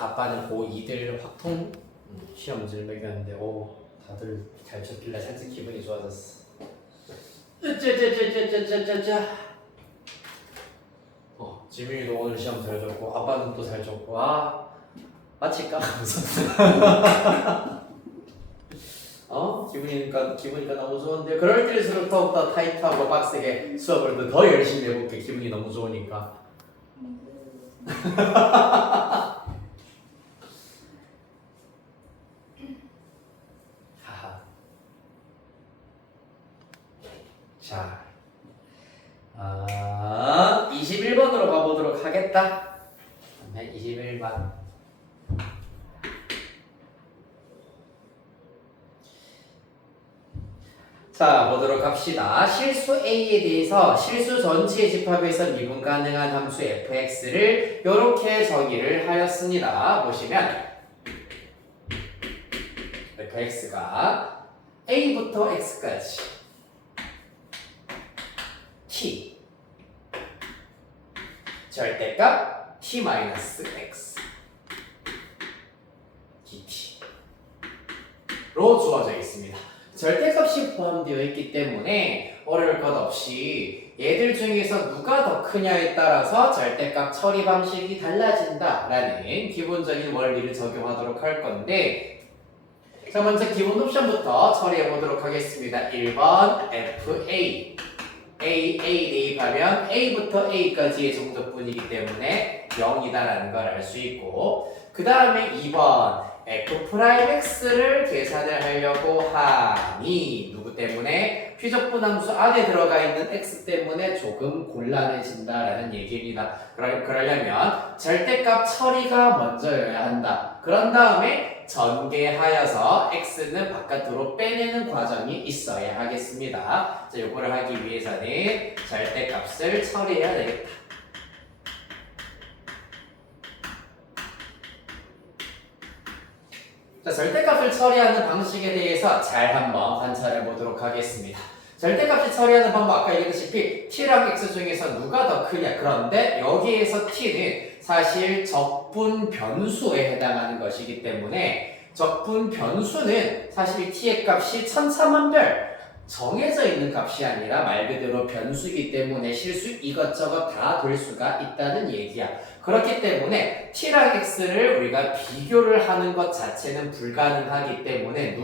아빠는 고2들 확통 시험지를 매겼는데 다들 잘 쳤길래 살짝 기분이 좋아졌어. 짜짜짜짜짜짜짜짜. 지민이도 오늘 시험 잘 줬고 아빠는 또 잘 줬고 마칠까? 기분이니까 너무 좋은데 그럴 때일수록 더욱더 타이트하고 빡세게 수업을 더 열심히 해볼게. 기분이 너무 좋으니까. 자, 21번으로 가보도록 하겠다. 21번. 자, 보도록 합시다. 실수 A에 대해서 실수 전체의 집합에서 미분 가능한 함수 fx를 이렇게 정의를 하였습니다. 보시면 fx가 A부터 X까지 t 절대값 t-x dt로 주어져 있습니다. 절대값이 포함되어 있기 때문에 어려울 것 없이 얘들 중에서 누가 더 크냐에 따라서 절대값 처리 방식이 달라진다라는 기본적인 원리를 적용하도록 할 건데, 자, 먼저 기본 옵션부터 처리해 보도록 하겠습니다. 1번 FA A 대입하면 A부터 A까지의 정적분이기 때문에 0이다라는 걸 알 수 있고, 그 다음에 2번 F'X를 계산을 하려고 하니 누구 때문에? 휘적분함수 안에 들어가 있는 X 때문에 조금 곤란해진다라는 얘기입니다. 그러려면 절대값 처리가 먼저여야 한다. 그런 다음에 전개하여서 X는 바깥으로 빼내는 과정이 있어야 하겠습니다. 자, 요거를 하기 위해서는 절대값을 처리해야 되겠다. 자, 절대값을 처리하는 방식에 대해서 잘 한번 관찰해 보도록 하겠습니다. 절대값을 처리하는 방법 아까 얘기했다시피 t랑 x 중에서 누가 더 크냐. 그런데 여기에서 t는 사실 적분 변수에 해당하는 것이기 때문에 적분 변수는 사실 t의 값이 천차만별 정해져 있는 값이 아니라 말 그대로 변수이기 때문에 실수 이것저것 다 될 수가 있다는 얘기야. 그렇기 때문에 t랑 x를 우리가 비교를 하는 것 자체는 불가능하기 때문에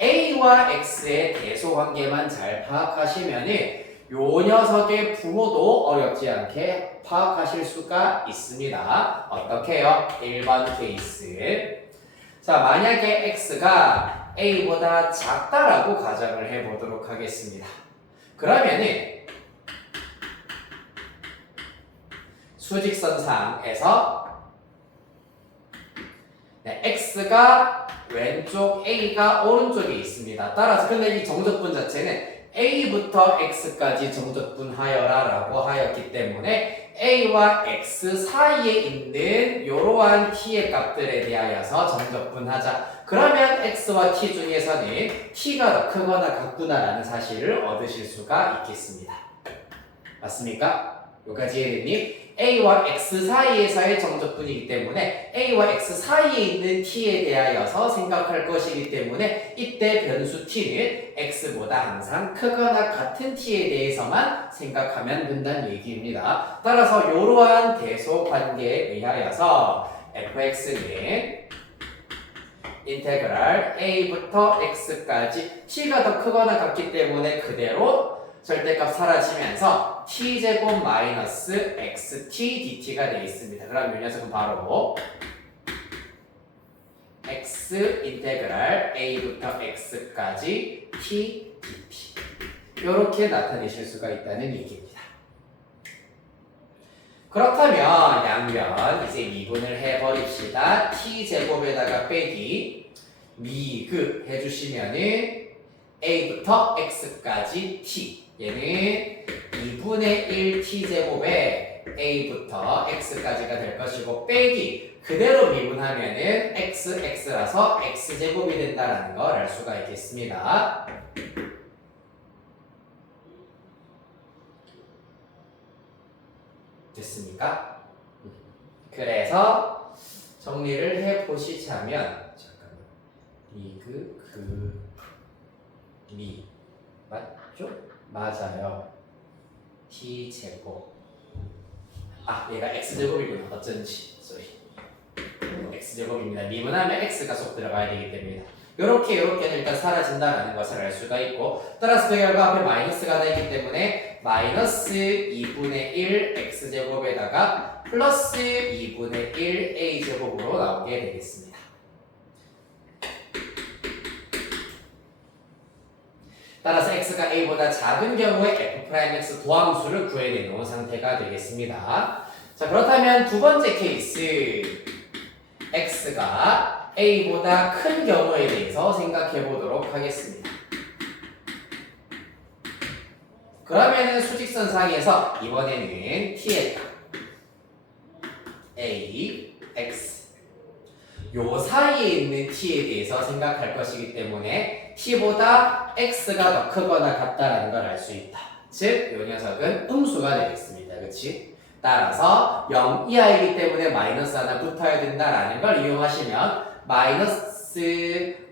a와 x의 대소관계만 잘 파악하시면은 요 녀석의 부호도 어렵지 않게 파악하실 수가 있습니다. 어떻게요? 1번 케이스. 자, 만약에 x가 a보다 작다라고 가정을 해보도록 하겠습니다. 그러면은 수직선상에서 x가 왼쪽, a가 오른쪽에 있습니다. 따라서 근데 이 정적분 자체는 a부터 x까지 정적분하여라 라고 하였기 때문에 a와 x 사이에 있는 이러한 t의 값들에 대하여서 정적분하자. 그러면 x와 t 중에서는 t가 더 크거나 같구나 라는 사실을 얻으실 수가 있겠습니다. 맞습니까? 여기까지 이해됐니? a와 x 사이에서의 정적분이기 때문에 a와 x 사이에 있는 t에 대하여서 생각할 것이기 때문에 이때 변수 t는 x보다 항상 크거나 같은 t에 대해서만 생각하면 된다는 얘기입니다. 따라서 이러한 대소 관계에 의하여서 fx는 인테그랄 a부터 x까지 t가 더 크거나 같기 때문에 그대로 절대값 사라지면서 t제곱 마이너스 xt dt가 되어 있습니다. 그럼 이 녀석은 바로 x 인테그랄 a부터 x까지 t dt 이렇게 나타내실 수가 있다는 얘기입니다. 그렇다면 양변 이제 미분을 해버립시다. t제곱에다가 빼기 미그 해주시면은 a부터 x까지 t 얘는 2분의 1 t제곱에 a부터 x까지가 될 것이고 빼기 그대로 미분하면은 x라서 x제곱이 된다라는 걸 알 수가 있겠습니다. 됐습니까? 그래서 정리를 해보시자면 잠깐만 리그 미 맞죠? 맞아요. t제곱 얘가 x제곱이구나. 어쩐지 쏘리 x제곱입니다. 미분하면 x가 쏙 들어가야 되기 때문에 요렇게는 일단 사라진다는 것을 알 수가 있고 따라서 그 결과 앞에 마이너스가 되기 때문에 마이너스 2분의 1 x제곱에다가 플러스 2분의 1 a제곱으로 나오게 되겠습니다. 따라서 x가 a보다 작은 경우에 f'x 도함수를 구해내놓은 상태가 되겠습니다. 자, 그렇다면 두 번째 케이스 x가 a보다 큰 경우에 대해서 생각해 보도록 하겠습니다. 그러면은 수직선상에서 이번에는 t에다 a, x 요 사이에 있는 t에 대해서 생각할 것이기 때문에 t보다 x가 더 크거나 같다라는 걸 알 수 있다. 즉, 요 녀석은 음수가 되겠습니다. 그치? 따라서 0 이하이기 때문에 마이너스 하나 붙어야 된다라는 걸 이용하시면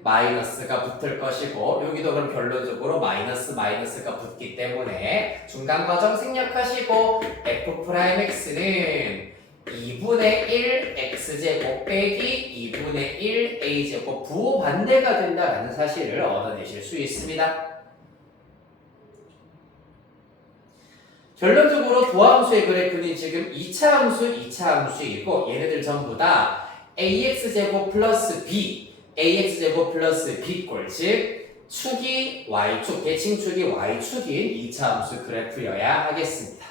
마이너스가 붙을 것이고 여기도 그럼 결론적으로 마이너스가 붙기 때문에 중간 과정 생략하시고 f'x는 2분의 1 x제곱 빼기 2분의 1 a제곱 부호 반대가 된다라는 사실을 얻어내실 수 있습니다. 결론적으로 도함수의 그래프는 지금 2차 함수이고 얘네들 전부 다 ax제곱 플러스 b, ax제곱 플러스 b꼴 즉 축이 y축, 대칭축이 y축인 2차 함수 그래프여야 하겠습니다.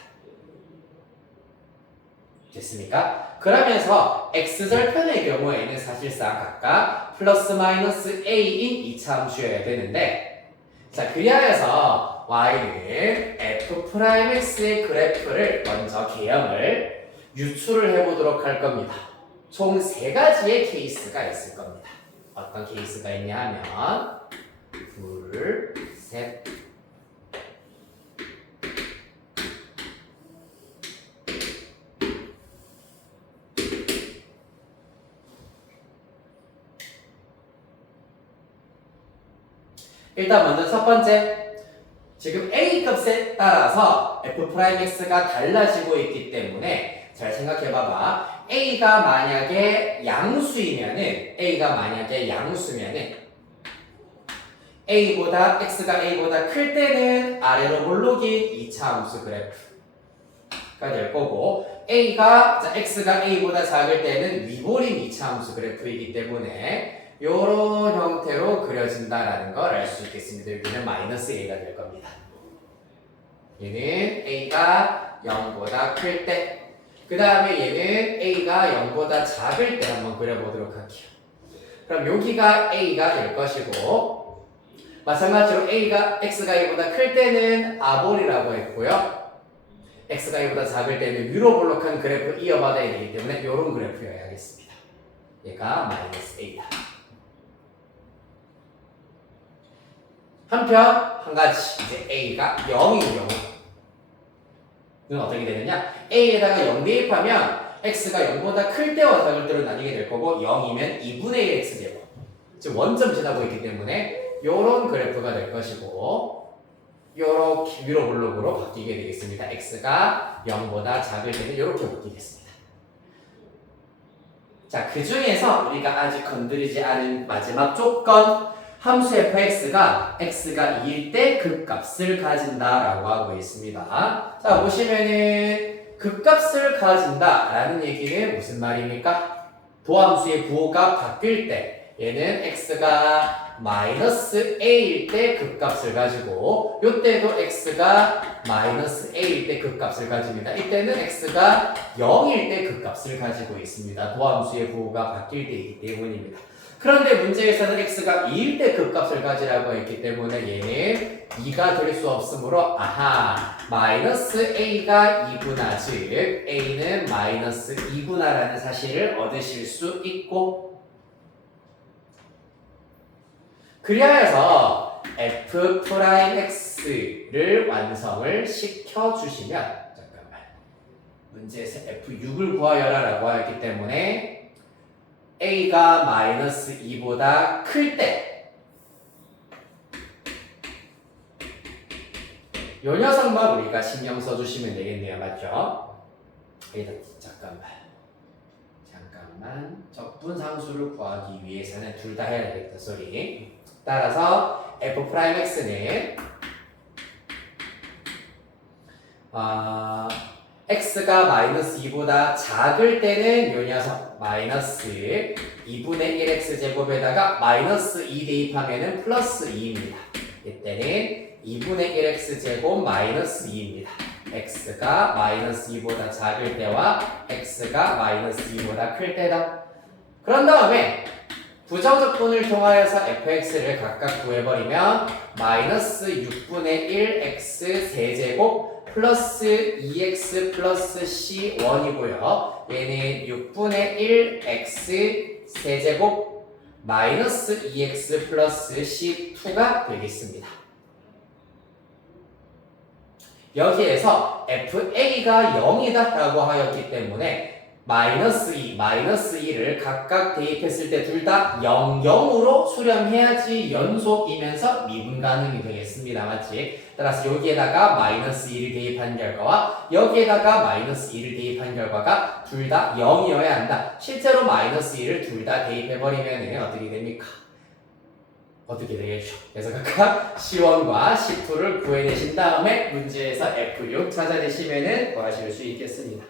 됐습니까? 그러면서 x절편의 경우에는 사실상 각각 플러스 마이너스 a인 2차 함수여야 되는데 자, 그리하여서 y는 f'x의 그래프를 먼저 개형을 유출을 해보도록 할 겁니다. 총 3가지의 케이스가 있을 겁니다. 어떤 케이스가 있냐 하면 둘, 셋 일단 먼저 첫 번째 지금 a 값에 따라서 f'x가 달라지고 있기 때문에 잘 생각해봐봐. a가 만약에 양수면은 x가 a보다 클 때는 아래로 몰록인 2차 함수 그래프가 될 거고 x가 a보다 작을 때는 위볼인 2차 함수 그래프이기 때문에 요런 형태로 그려진다라는 걸 알 수 있겠습니다. 여기는 마이너스 a가 될 겁니다. 얘는 a가 0보다 클 때, 그 다음에 얘는 a가 0보다 작을 때 한번 그려보도록 할게요. 그럼 여기가 a가 될 것이고 마찬가지로 x가 a보다 클 때는 아볼이라고 했고요. x가 a보다 작을 때는 위로 볼록한 그래프 이어받아야 되기 때문에 요런 그래프여야 하겠습니다. 얘가 마이너스 a다. 한편 한 가지 이제 a가 0인 경우는 어떻게 되느냐? a에다가 0 대입하면 x가 0보다 클 때와 작을 때로 나뉘게 될 거고 0이면 2분의 1 x제곱 즉 원점 지나고 있기 때문에 요런 그래프가 될 것이고 요렇게 위로 볼록으로 바뀌게 되겠습니다. x가 0보다 작을 때는 요렇게 바뀌겠습니다. 자, 그 중에서 우리가 아직 건드리지 않은 마지막 조건 함수 fx가 x가 2일 때 극값을 가진다라고 하고 있습니다. 자, 보시면은 극값을 가진다라는 얘기는 무슨 말입니까? 도함수의 부호가 바뀔 때 얘는 x가 마이너스 a일 때 극값을 가지고 요때도 x가 마이너스 a일 때 극값을 가집니다. 이때는 x가 0일 때 극값을 가지고 있습니다. 도함수의 부호가 바뀔 때이기 때문입니다. 그런데 문제에서는 x가 2일 때 극값을 가지라고 했기 때문에 얘는 2가 될 수 없으므로 아하 마이너스 a가 2구나 즉 a는 마이너스 2구나라는 사실을 얻으실 수 있고 그리하여서 f'x를 완성을 시켜주시면 잠깐만 문제에서 f6을 구하여라 라고 했기 때문에 a가 마이너스 2보다 클 때 요 녀석만 우리가 신경 써주시면 되겠네요. 맞죠? 일단 잠깐만 적분상수를 구하기 위해서는 둘 다 해야 되겠다 소리. 따라서 f'x는 x가 마이너스 2보다 작을 때는 요 녀석 마이너스 2분의 1x 제곱에다가 마이너스 2 대입하면은 플러스 2입니다. 이때는 2분의 1x 제곱 마이너스 2입니다. x가 마이너스 2보다 작을 때와 x가 마이너스 2보다 클 때다. 그런 다음에 부정적분을 통하여서 fx를 각각 구해버리면 마이너스 6분의 1x 세제곱 플러스 2x 플러스 c1이고요. 얘는 6분의 1x 세제곱 마이너스 2x 플러스 c2가 되겠습니다. 여기에서 fa가 0이다 라고 하였기 때문에 마이너스 2를 각각 대입했을 때 둘 다 0, 0으로 수렴해야지 연속이면서 미분 가능이 되겠습니다. 맞지? 따라서 여기에다가 마이너스 2를 대입한 결과와 여기에다가 마이너스 2를 대입한 결과가 둘 다 0이어야 한다. 실제로 마이너스 2를 둘 다 대입해버리면 어떻게 됩니까? 어떻게 되겠죠? 그래서 각각 C1과 C2를 구해내신 다음에 문제에서 F6 찾아내시면 구하실 수 있겠습니다.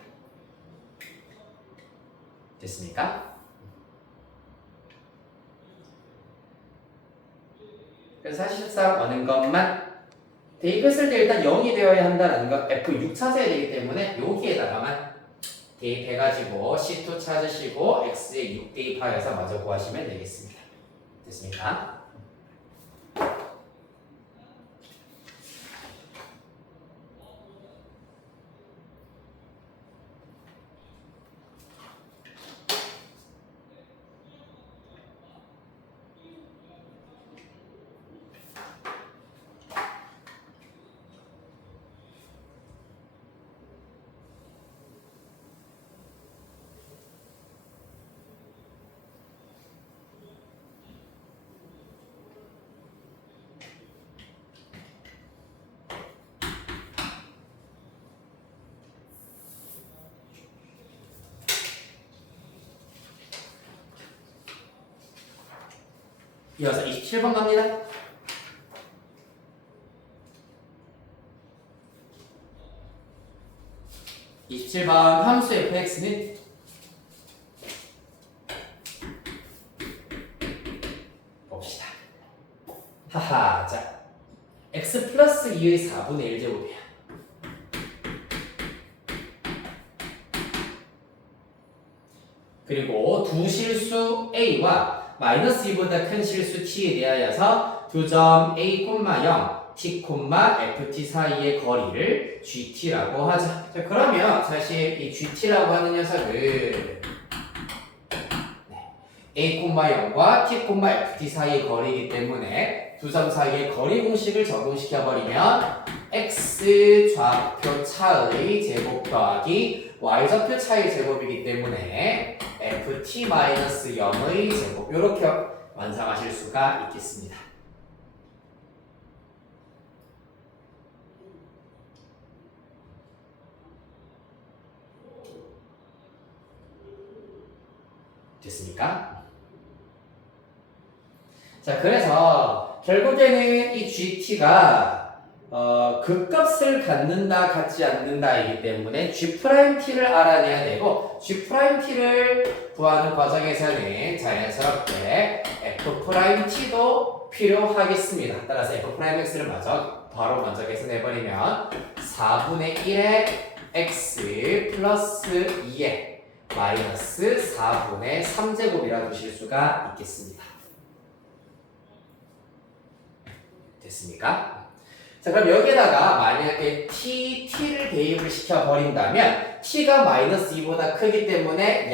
됐습니까? 그래서 사실상 어느 것만 대입했을 때 일단 0이 되어야 한다는 거 F6 찾아야 되기 때문에 여기에다가만 대입해가지고 C2 찾으시고 X에 6 대입하여서 마저 구하시면 되겠습니다. 됐습니까? 이어서 27번 갑니다. 함수 fx는 봅시다. 하하, 자 x 플러스 2의 4분의 1제곱이야. 그리고 두 실수 a와 마이너스 2보다 큰 실수 t에 대하여서 두 점 a, 0, t, ft 사이의 거리를 gt라고 하자. 자, 그러면 사실 이 gt라고 하는 녀석은 a, 0과 t, ft 사이의 거리이기 때문에 두 점 사이의 거리 공식을 적용시켜버리면 x 좌표 차의 제곱 더하기 y 좌표 차의 제곱이기 때문에 ft-0의 제곱 이렇게 완성하실 수가 있겠습니다. 됐습니까? 자, 그래서 결국에는 이 GT가 극값을 갖는다, 갖지 않는다이기 때문에 G'T를 알아내야 되고 G'T를 구하는 과정에서는 자연스럽게 F'T도 필요하겠습니다. 따라서 F'X를 바로 먼저 계산해버리면 4분의 1의 X 플러스 2의 마이너스 4분의 3제곱이라 두실 수가 있겠습니다. 됐습니까? 자, 그럼 여기에다가 만약에 t를 대입을 시켜버린다면 t가 마이너스 2보다 크기 때문에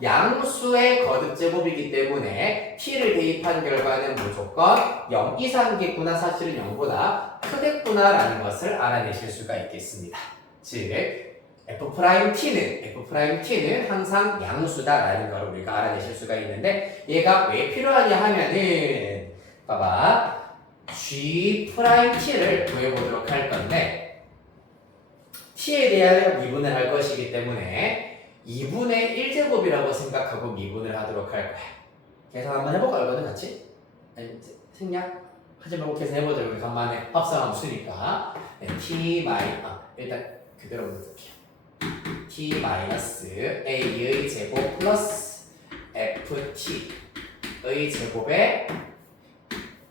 양수의 거듭제곱이기 때문에 t를 대입한 결과는 무조건 0 이상이겠구나, 사실은 0보다 크겠구나라는 것을 알아내실 수가 있겠습니다. 즉 f't는 항상 양수다라는 걸 우리가 알아내실 수가 있는데, 얘가 왜 필요하냐 하면은 봐봐, g't를 구해보도록 할 건데, t에 대하여 미분을 할 것이기 때문에 2분의 1제곱이라고 생각하고 미분을 하도록 할 거야. 계산 한번 해볼까, 이거는 같이? 아니, 생략? 하지 말고 계산해보자. 우리 간만에 합성하면 쓰니까. 네, 일단 그대로 볼게요. t-a의 제곱 플러스 ft의 제곱에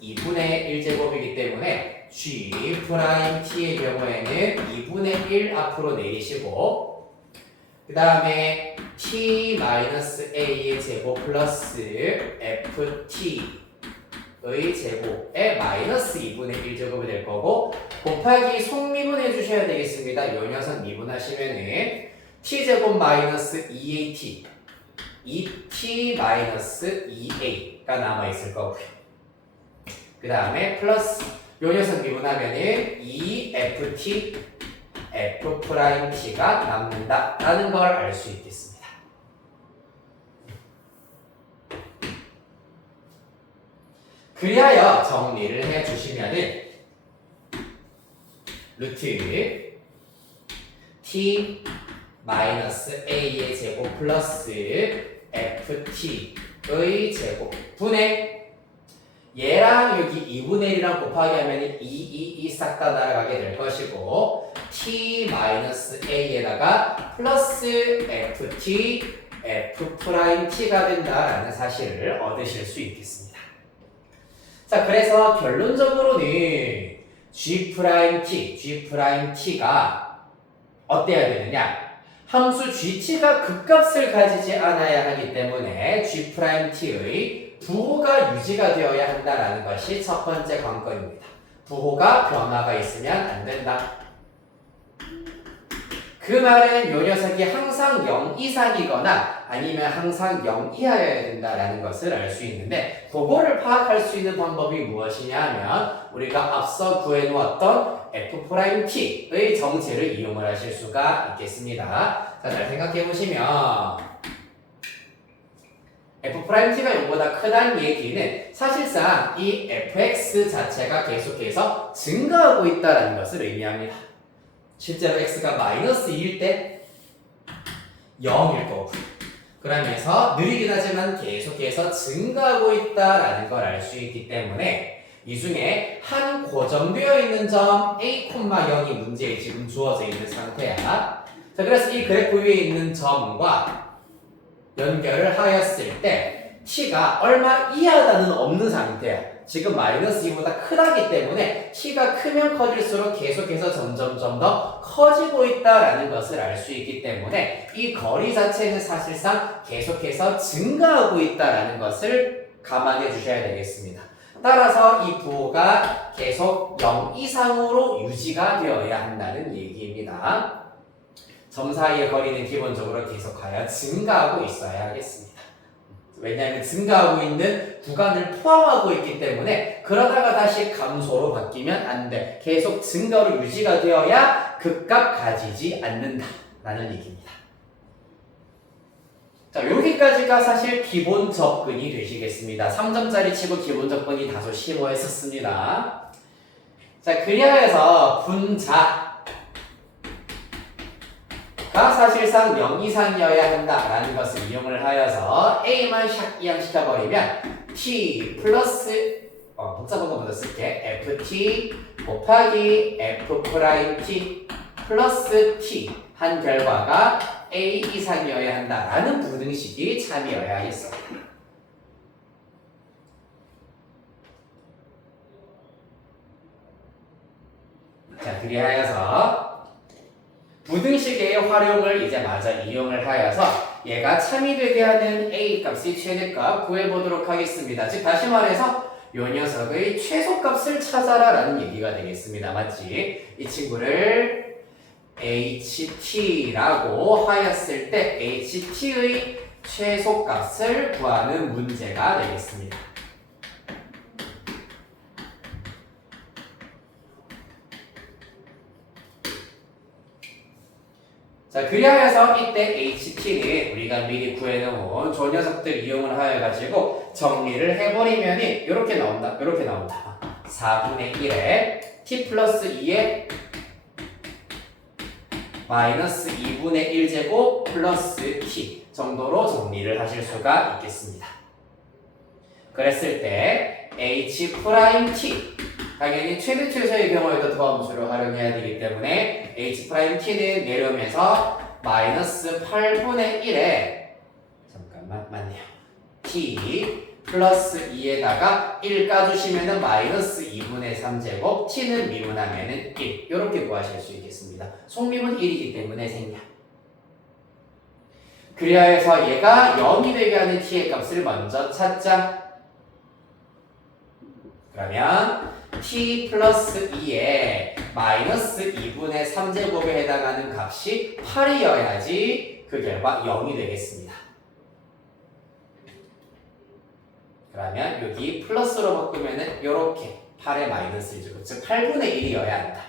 2분의 1제곱이기 때문에 g't의 경우에는 2분의 1 앞으로 내리시고, 그 다음에 t-a의 제곱 플러스 ft의 제곱에 마이너스 2분의 1제곱이 될 거고, 곱하기 속미분 해주셔야 되겠습니다. 요 녀석 미분하시면은 t제곱 마이너스 2at 2t 마이너스 2a가 남아있을 거고요. 그 다음에 플러스 요 녀석 미분하면은 2ft f't가 남는다 라는 걸 알 수 있겠습니다. 그리하여 정리를 해주시면은 루트 t 마이너스 a의 제곱 플러스 ft의 제곱 분의 얘랑 여기 2분의 1이랑 곱하기 하면 2 싹 다 날아가게 될 것이고, t-a에다가 플러스 ft f't가 된다라는 사실을 얻으실 수 있겠습니다. 자, 그래서 결론적으로는 g't가 어때야 되느냐? 함수 gt가 극값을 가지지 않아야 하기 때문에 g't의 부호가 유지가 되어야 한다는 것이 첫 번째 관건입니다. 부호가 변화가 있으면 안 된다. 그 말은 요 녀석이 항상 0 이상이거나 아니면 항상 0 이하여야 된다는 것을 알 수 있는데, 그거를 파악할 수 있는 방법이 무엇이냐 하면 우리가 앞서 구해놓았던 f't의 정체를 이용을 하실 수가 있겠습니다. 자, 잘 생각해보시면 f't가 0보다 크다는 얘기는 사실상 이 fx 자체가 계속해서 증가하고 있다는 것을 의미합니다. 실제로 x가 마이너스 2일 때 0일 거고, 그러면서 느리긴 하지만 계속해서 증가하고 있다는 걸 알 수 있기 때문에 이 중에 한 고정되어 있는 점 a, 0이 문제에 지금 주어져 있는 상태야. 자, 그래서 이 그래프 위에 있는 점과 연결을 하였을 때 t가 얼마 이하다는 없는 상태야. 지금 마이너스 2보다 크다기 때문에 t가 크면 커질수록 계속해서 점점점 더 커지고 있다라는 것을 알 수 있기 때문에 이 거리 자체는 사실상 계속해서 증가하고 있다라는 것을 감안해 주셔야 되겠습니다. 따라서 이 부호가 계속 0 이상으로 유지가 되어야 한다는 얘기입니다. 점 사이의 거리는 기본적으로 계속하여 증가하고 있어야 하겠습니다. 왜냐하면 증가하고 있는 구간을 포함하고 있기 때문에 그러다가 다시 감소로 바뀌면 안 돼. 계속 증가로 유지가 되어야 극값 가지지 않는다라는 얘기입니다. 자, 여기까지가 사실 기본 접근이 되시겠습니다. 3점짜리 치고 기본 접근이 다소 심오했었습니다. 자, 그리하여서 분자가 사실상 0 이상이어야 한다라는 것을 이용을 하여서 a만 샥 이항시켜버리면 t 플러스 복잡한 거 먼저 쓸게. ft 곱하기 f''t 플러스 t 한 결과가 a 이상이어야 한다라는 부등식이 참이어야 하겠습니다. 자, 그리하여서 부등식의 활용을 이제 마저 이용을 하여서 얘가 참이 되게 하는 a 값이 최대값 구해보도록 하겠습니다. 즉 다시 말해서 요 녀석의 최소값을 찾아라 라는 얘기가 되겠습니다. 맞지? 이 친구를 ht라고 하였을 때 ht의 최소값을 구하는 문제가 되겠습니다. 자, 그리하여서 이때 ht는 우리가 미리 구해놓은 저 녀석들 이용을 하여가지고 정리를 해버리면 이렇게 나온다. 이렇게 나온다. 4분의 1에 t 플러스 2에 마이너스 2분의 1제곱 플러스 t 정도로 정리를 하실 수가 있겠습니다. 그랬을 때 h 프라임 t 당연히 최대 최소의 경우에도 도함수를 활용해야 되기 때문에 h 프라임 t는 내려오면서 마이너스 8분의 1에 잠깐만 맞네요. t 플러스 2에다가 1 까주시면은 마이너스 2분의 3제곱 t는 미분하면은 1 이렇게 구하실 수 있겠습니다. 속미분 1이기 때문에 생략. 그리하여서 얘가 0이 되게 하는 t의 값을 먼저 찾자. 그러면 t 플러스 2에 마이너스 2분의 3제곱에 해당하는 값이 8이어야지 그 결과 0이 되겠습니다. 그러면 여기 플러스로 바꾸면은 이렇게 8의 마이너스 1제곱 즉 8분의 1이어야 한다.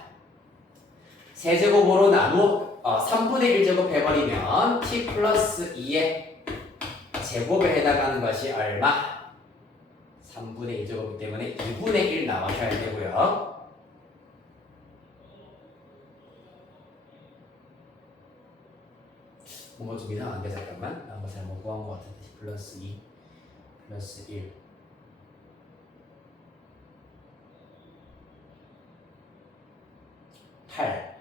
세제곱으로 3분의 1제곱 해버리면 t 플러스 2의 제곱에 해당하는 것이 얼마? 3분의 1제곱이기 때문에 2분의 1 나와셔야 되고요. 뭔가 좀 이상한데 잠깐만. 나 한번 잘못 구한 것 같은데. 플러스 2 플러스 1 8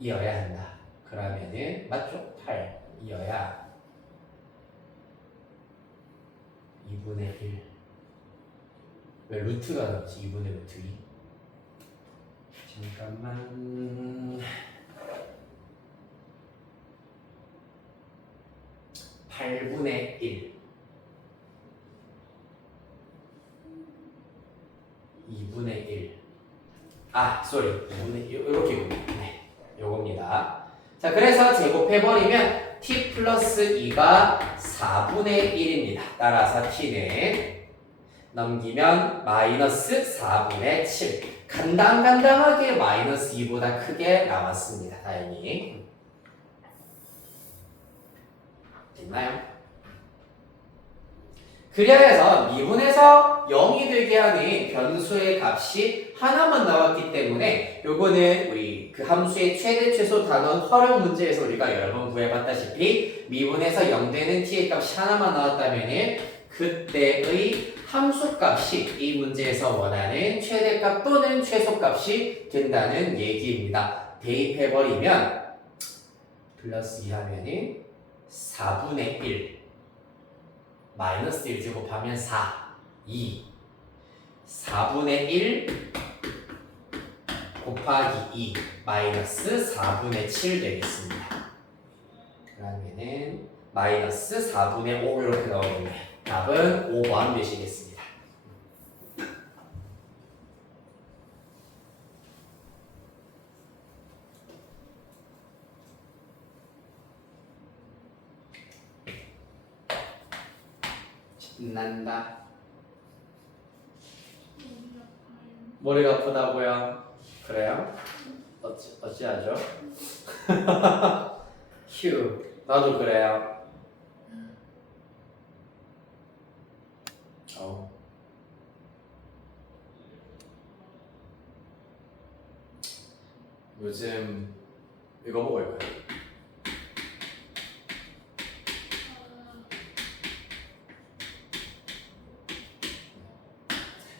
이어야 한다. 그러면은 맞죠? 8 이어야 2분의 1 왜 루트가 나오지? 2분의 루트 2 잠깐만 8분의 1 2분의 1 쏘리 2분의 1 이렇게 네, 요겁니다. 자 그래서 제곱해버리면 t 플러스 2가 4분의 1입니다. 따라서 t는 넘기면 마이너스 4분의 7 간당간당하게 마이너스 2보다 크게 나왔습니다. 다행히 됐나요? 그리하여서 미분에서 0이 되게 하는 변수의 값이 하나만 나왔기 때문에 요거는 우리 그 함수의 최대 최소 단원 활용 문제에서 우리가 여러 번 구해봤다시피 미분에서 0 되는 t의 값이 하나만 나왔다면 그때의 함수값이 이 문제에서 원하는 최대값 또는 최소값이 된다는 얘기입니다. 대입해버리면 플러스 2 하면은 4분의 1 마이너스 1 제곱하면 4 2 4분의 1 곱하기 2 마이너스 4분의 7 되겠습니다. 그러면은 마이너스 4분의 5 이렇게 나오겠네요. 답은 5번 되시겠습니다. 신난다. 머리가 아프다고요? 그래요? 어찌하죠? 휴, 나도 그래요. 요즘 이거 먹을까요?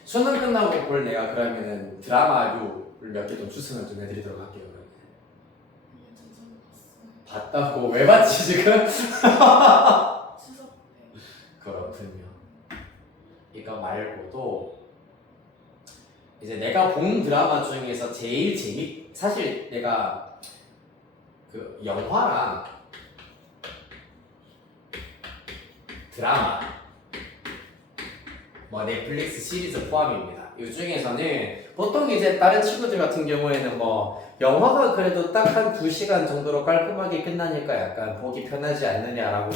수능 끝나고 볼 내가 그러면은 드라마류를 몇 개 좀 추천을 좀 해드리도록 할게요. 그러면. 봤다고 왜 봤지 지금? 그렇군요. 이거 말고도 이제 내가 본 드라마 중에서 제일 사실 내가 그 영화랑 드라마, 뭐 넷플릭스 시리즈 포함입니다. 이 중에서는 보통 이제 다른 친구들 같은 경우에는 뭐 영화가 그래도 딱 한 2시간 정도로 깔끔하게 끝나니까 약간 보기 편하지 않느냐라고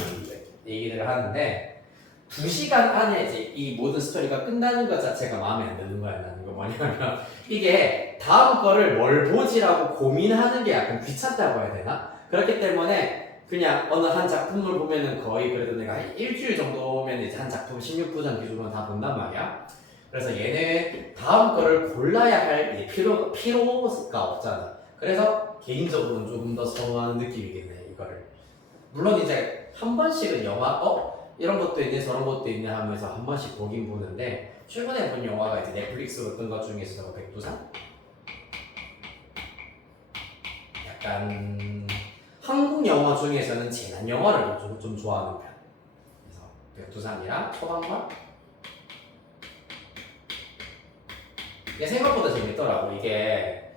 얘기를 하는데 2시간 안에 이제 이 모든 스토리가 끝나는 것 자체가 마음에 안 드는 거야. 나는 거 뭐냐면 이게 다음 거를 뭘 보지라고 고민하는 게 약간 귀찮다고 해야 되나? 그렇기 때문에 그냥 어느 한 작품을 보면은 거의 그래도 내가 한 일주일 정도면 이제 한 작품 16부작 기준으로 다 본단 말이야. 그래서 얘는 다음 거를 골라야 할 이제 필요가 없잖아. 그래서 개인적으로는 조금 더 선호하는 느낌이겠네, 이거를. 물론 이제 한 번씩은 영화, 이런 것도 있네, 저런 것도 있네 하면서 한 번씩 보긴 보는데, 최근에 본 영화가 이제 넷플릭스로 뜬 것 중에서 백두산? 약간 한국 영화 중에서는 재난 영화를 좀 좋아하는 편. 그래서 백두산이랑 소방관? 이게 생각보다 재밌더라고. 이게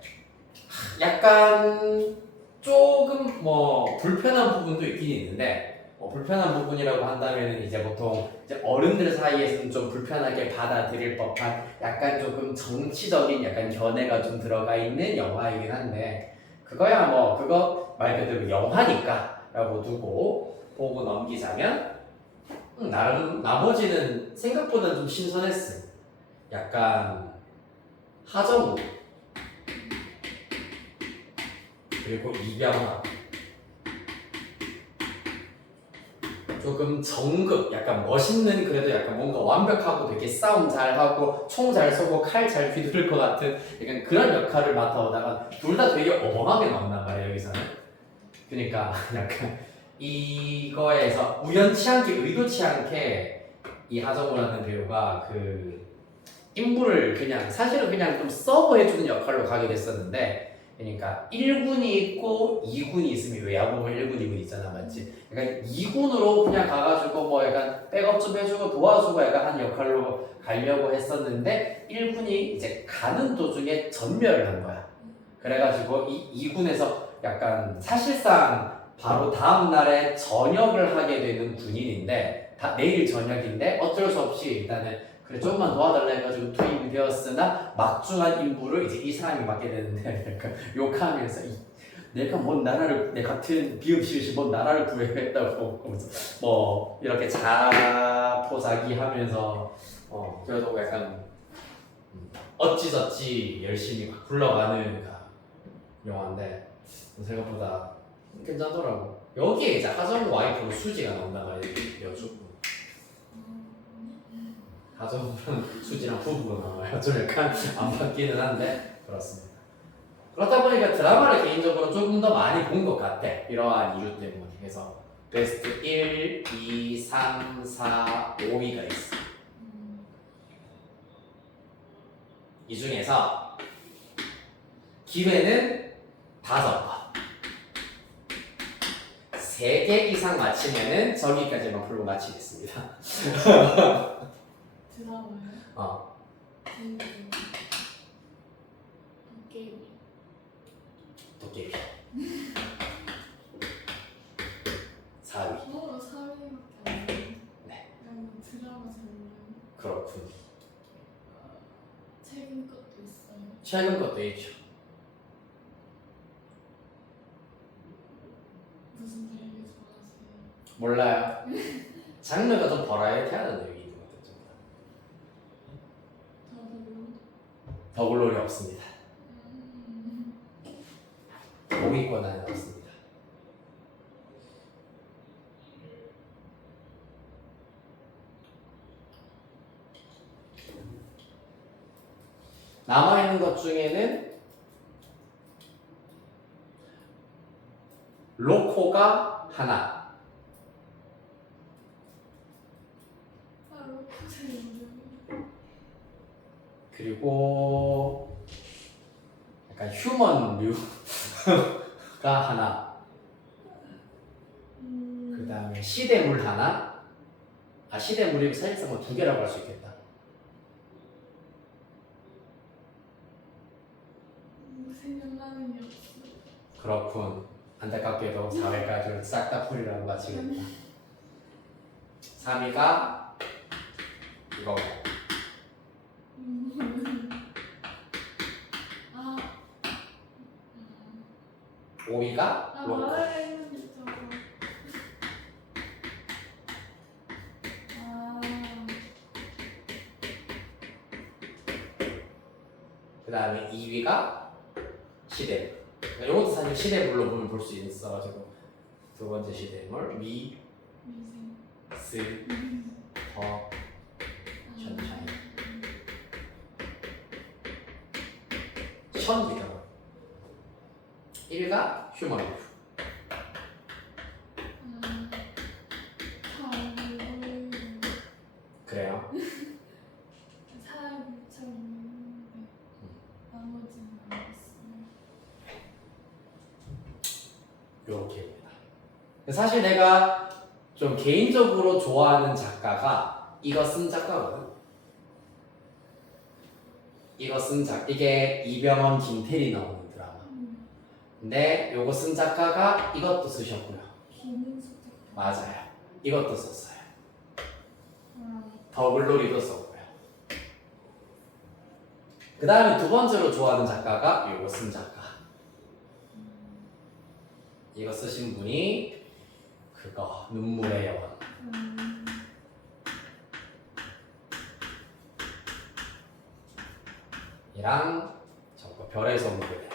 약간 조금 뭐 불편한 부분도 있긴 있는데 불편한 부분이라고 한다면 이제 보통 이제 어른들 사이에서는 좀 불편하게 받아들일 법한 약간 조금 정치적인 약간 견해가 좀 들어가 있는 영화이긴 한데 그거야 뭐 그거 말 그대로 영화니까 라고 두고 보고 넘기자면 나름 나머지는 생각보다 좀 신선했어. 약간 하정우 그리고 이병헌 조금 정극 약간 멋있는 그래도 약간 뭔가 완벽하고 되게 싸움 잘하고 총 잘 쏘고 칼 잘 휘두를 것 같은 약간 그런 역할을 맡아오다가 둘 다 되게 어벙하게 나온단 말이에요 여기서는. 그러니까 약간 이거에서 우연치 않게 의도치 않게 이 하정우라는 배우가 그 인물을 그냥 사실은 그냥 좀 서브해주는 역할로 가게 됐었는데 그러니까 1군이 있고 2군이 있으면 왜 야구보면 1군, 2군 있잖아 맞지? 약간 2군으로 그냥 가가지고 뭐 약간 백업 좀 해주고 도와주고 약간 한 역할로 가려고 했었는데 1군이 이제 가는 도중에 전멸을 한 거야. 그래가지고 이 2군에서 약간 사실상 바로 다음 날에 전역을 하게 되는 군인인데 내일 전역인데 어쩔 수 없이 일단은 그래 조금만 도와달라 해가지고 투입이 되었으나 막중한 임무를 이제 이 사람이 맡게 되는데 약간 욕하면서 내가 뭔 나라를 내 같은 비읍시옷이 뭔 나라를 구해했다고 하면서 뭐 이렇게 자포자기하면서 그래도 약간 어찌저찌 열심히 막 굴러가는 영화인데 생각보다 괜찮더라고. 여기에 이제 하정우 와이프로 수지가 나온단 말이에요. 여주. 하정우랑 수지랑 부부가 나와요. 좀 약간 안 맞기는 한데 그렇습니다. 그렇다 보니까 드라마를 개인적으로 조금 더 많이 본 것 같아. 이러한 이유 때문에. 그래서 베스트 1, 2, 3, 4, 5위가 있어. 이 중에서 기회는 5번. 3개 이상 맞히면은 저기까지만 풀고 마치겠습니다. 드라마요? 도깨비. 도깨비 4위. 4위밖에 안 돼요. 네. 그럼 드라마 장르. 그렇군. 최근 것도 있어요. 최근 것도 있죠. 무슨 되게 좋아하세요? 몰라요. 장르가 좀 버라이어티하는 내용이 있는 것 같아요. 더글로리 없습니다. 5위권 안에 없습니다. 남아있는 것 중에는 로코가 하나, 그리고 약간 휴먼류가 하나, 그 다음에 시대물 하나, 시대물이 사실상 뭐 2개라고 할 수 있겠다. 생각나는 게 없어요. 그렇군. 안타깝게도 4회까지 싹 다 풀이라고 마치겠다. 3위가 이거고 아, 5위가 로코. 말을 했는데 저거. 아, 그 다음에 2위가 시대물. 이것도 사실 시대물로 보면 볼 수 있어가지고 두 번째 시대물 미, 미생. 스, 더, 션샤인. 션이다. 1위가 휴먼 라이프. 그래요? 사람이 좀 나머지는 알았어요. 요렇게입니다. 사실 내가 좀 개인적으로 좋아하는 작가가 이거 쓴 작가거든. 이게 이병헌, 김태리 나오는 드라마. 근데 요거 쓴 작가가 이것도 쓰셨고요. 김은숙 작가. 맞아요. 이것도 썼어요. 아, 더글로리도 썼고요. 그 다음에 두 번째로 좋아하는 작가가 요거 쓴 작가. 이거 쓰신 분이 그거 눈물의 여왕. 이랑 저거 별의 성그래.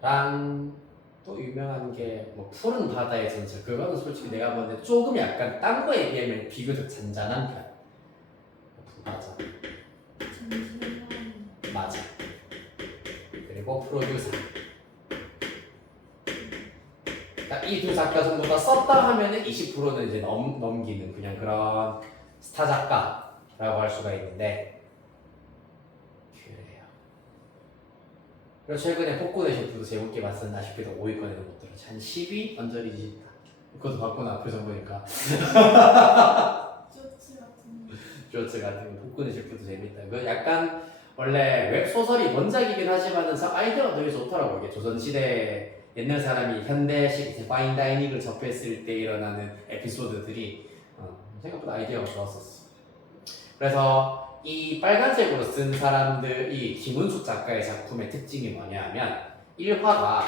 랑 또 유명한 게 뭐 푸른 바다의 전설. 그거는 솔직히 내가 보는데 조금 약간 딴 거에 비하면 비교적 잔잔한 편. 맞아. 잠시만. 맞아. 그리고 프로듀서. 이 두 작가 정도가 썼다 하면은 20%는 이제 넘기는 그냥 그런 스타 작가라고 할 수가 있는데 그래요. 그리고 최근에 폭군의 셰프도 재밌게 봤었는데 아쉽게도 5위권에는 못 들었지. 한 10위 언저리 뒤집다. 그것도 봤구나. 표정 보니까. 쇼츠 같은 거. 쇼츠 같은 거 폭군의 셰프도 재밌다. 그 약간 원래 웹 소설이 원작이긴 하지만은 아이디어가 되게 좋더라고. 이게 조선시대 옛날 사람이 현대식 이제 파인다이닝을 접했을 때 일어나는 에피소드들이 생각보다 아이디어가 좋았었어. 그래서 이 빨간색으로 쓴 사람들이 김은숙 작가의 작품의 특징이 뭐냐면 1화가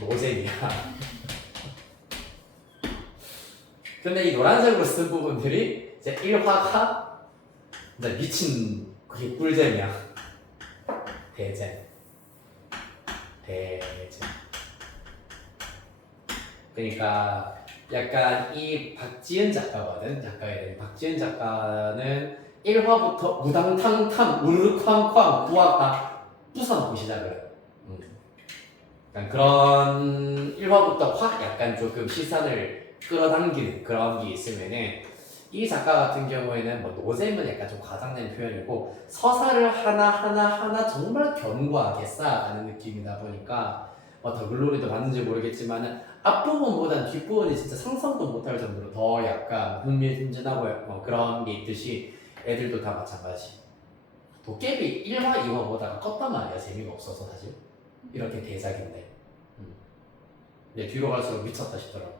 노잼이야. 근데 이 노란색으로 쓴 부분들이 이제 1화가 이제 미친 그게 꿀잼이야. 대잼. 그러니까 약간 이 박지은 작가거든. 작가에 대한 박지은 작가는 1화부터 무당탕탕 우르르쾅쾅 부학 다 부숴놓고 시작을 해. 약간 그런 1화부터 확 약간 조금 시선을 끌어당기는 그런 게 있으면은 이 작가 같은 경우에는 뭐 노잼은 약간 좀 과장된 표현이고 서사를 하나 정말 견고하게 쌓아가는 느낌이다 보니까 뭐 더글로리도 봤는지 모르겠지만은 앞부분보다는 뒷부분이 진짜 상상도 못할 정도로 더 약간 흥미진진하고 뭐 그런 게 있듯이 애들도 다 마찬가지. 도깨비 1화, 2화 보다가 껐단 말이야. 재미가 없어서 사실 이렇게 대작인데 근데 뒤로 갈수록 미쳤다 싶더라고.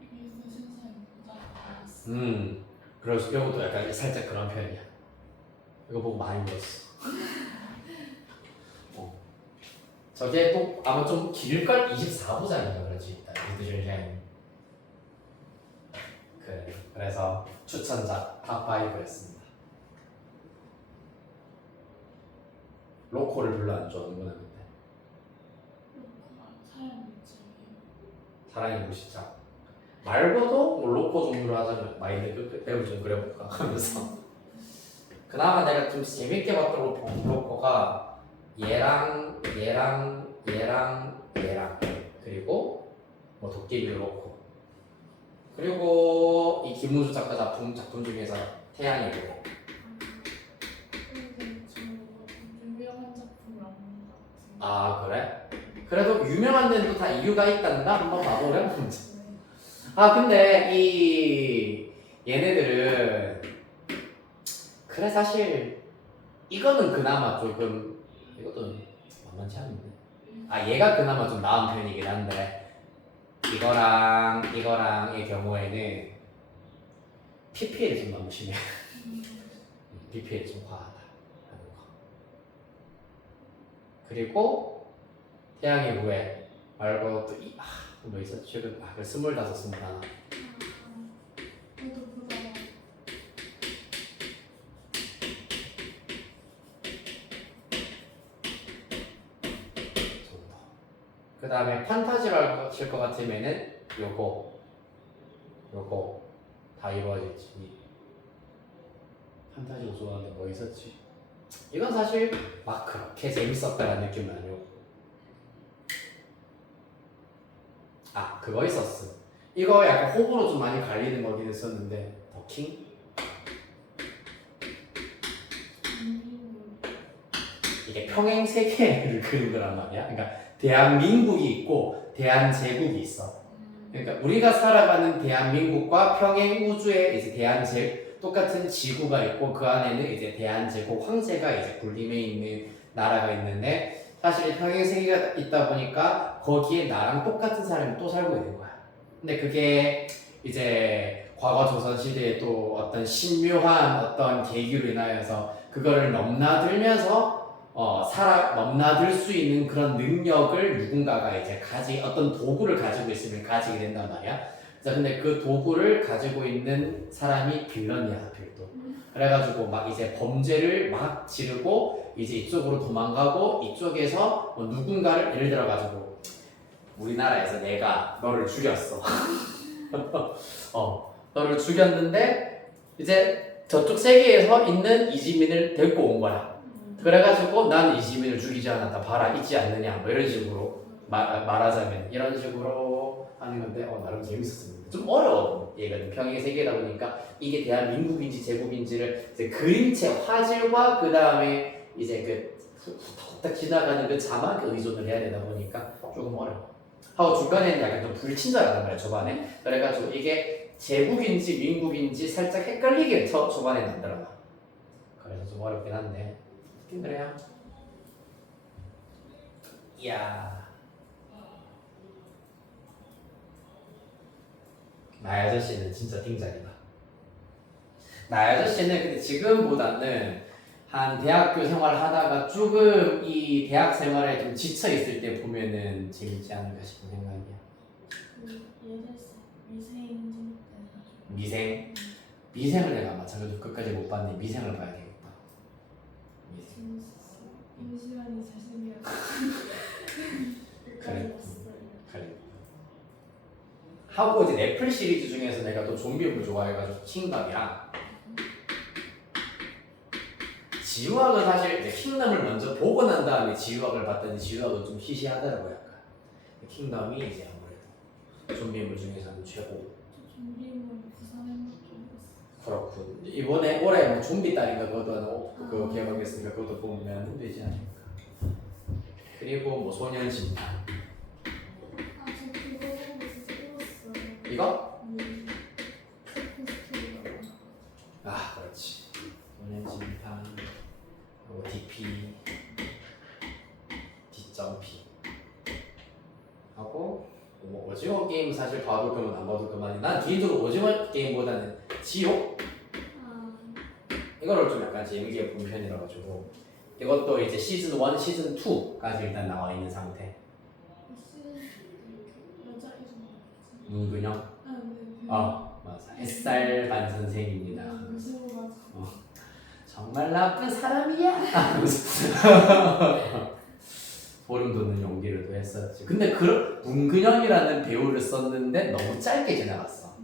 그래서 신사에 보자 알았어. 그래서 이것도 약간 살짝 그런 편이야. 이거 보고 많이 울었어. 저게 또 아마 좀 길걸 24부작인가 그러지 일단 리드젤샤인. 그래서 추천작 탑5였습니다. 로코를 별로 안 좋아하는구나 근데. 사람 있지. 사랑의 무시작 말고도 뭐 로코 종류로 하자면 마이드 배우 좀 그려볼까 하면서 그나마 내가 좀 재밌게 봤던 로코가 얘랑 그리고 뭐 도깨비 로코 그리고 이 김문수 작가 작품 중에서 태양의 노래. 근데 저 유명한 작품을 안 본 것 같은데. 아 그래? 그래도 유명한 데도 다 이유가 있단다. 한번 봐보래. 아 근데 이 얘네들은 그래 사실 이거는 그나마 조금 이것도 만만치 않은데. 아 얘가 그나마 좀 나은 편이긴 한데 이거랑의 경우에는 PPL이 좀 너무 심해. PPL이 좀 과하다 하는 거. 그리고 태양의 후예 말고 뭐 있었지 최근 그 25, 21. 저도 보다 정도. 그 다음에 판타지로 하실 것 같으면은 요거 다 이루어질지. 판타지로 좋아하는데 뭐 있었지? 이건 사실 막 그렇게 재밌었다는 느낌은 아니고. 아 그거 있었어. 이거 약간 호불호 좀 많이 갈리는 거긴 했었는데 더킹? 이게 평행 세계를 그린 거란 말이야. 그러니까 대한민국이 있고 대한제국이 있어. 그러니까 우리가 살아가는 대한민국과 평행 우주에 이제 똑같은 지구가 있고 그 안에는 이제 대한제국 황제가 이제 군림해 있는 나라가 있는데 사실 평행 세계가 있다 보니까 거기에 나랑 똑같은 사람이 또 살고 있는 거야. 근데 그게 이제 과거 조선 시대에 또 어떤 신묘한 어떤 계기로 인하여서 그거를 넘나들면서 넘나들 수 있는 그런 능력을 누군가가 이제 어떤 도구를 가지고 있으면 가지게 된단 말이야. 그래서 근데 그 도구를 가지고 있는 사람이 빌런이야, 하필 또. 그래가지고 막 이제 범죄를 막 지르고 이제 이쪽으로 도망가고 이쪽에서 뭐 누군가를 예를 들어가지고 우리나라에서 내가 너를 죽였어. 너를 죽였는데 이제 저쪽 세계에서 있는 이지민을 데리고 온 거야. 그래가지고 나는 이지민을 죽이지 않았다. 봐라, 있지 않느냐. 뭐 이런 식으로 말하자면 이런 식으로 하는 건데 나름 재밌었습니다. 좀 어려워. 얘가 평행 세계다 보니까 이게 대한민국인지 제국인지를 이제 그림체, 화질과 그 다음에 이제 그 후딱후딱 지나가는 그 자막에 의존을 해야 되다 보니까 조금 어려워. 하고 중간에는 약간 좀 불친절하단 말이야, 초반에. 그래가지고 이게 제국인지 민국인지 살짝 헷갈리게 초반에 만들어놔. 그래서 좀 어렵긴 한데 그래요. 이야. 나의 아저씨는 진짜 띵작이다. 나의 아저씨는 근데 지금보다는 한 대학교 생활을 하다가 조금 이 대학 생활에 좀 지쳐 있을 때 보면은 재밌지 않을까 싶은 생각이야. 미생인지 미생? 미생을 내가 마찬가지로 끝까지 못 봤는데 미생을 봐야 되겠다. 미생. 임시완이 잘생겨. 그래. 하고 이제 넷플릭스 시리즈 중에서 내가 또 좀비를 좋아해가지고 킹덤이랑 지유학은 사실 이제 킹덤을 먼저 보고 난 다음에 지유학을 봤더니 지유학은 좀 시시하더라고요. 약간 킹덤이 이제 아무래도 좀비물 중에서는 최고. 좀비물 부산행 좀 봤어. 그렇군. 이번에 올해 뭐 좀비 딸인가 그것도 그거 개봉했으니까 그것도 보면 되지 않을까. 그리고 뭐 소년심판. 저 그거 찍었어요. 이거? 스토리가 아 그렇지. 소년심판. 그리고 DP, 뒷점피 하고 뭐 오징어 게임 사실 봐도 그만 안 봐도 그만이. 난 개인적으로 오징어 게임보다는 지옥 이거를 좀 약간 재밌게 본 편이라 가지고 이것도 이제 시즌 1, 시즌 2까지 일단 나와 있는 상태. 여자 이름 문근영. 네. 맞아. 햇살 반 선생입니다. 맞아. 정말 나쁜 사람이야. 소름 돋는 연기를 또 했었지. 근데 문근영이라는 배우를 썼는데 너무 짧게 지나갔어.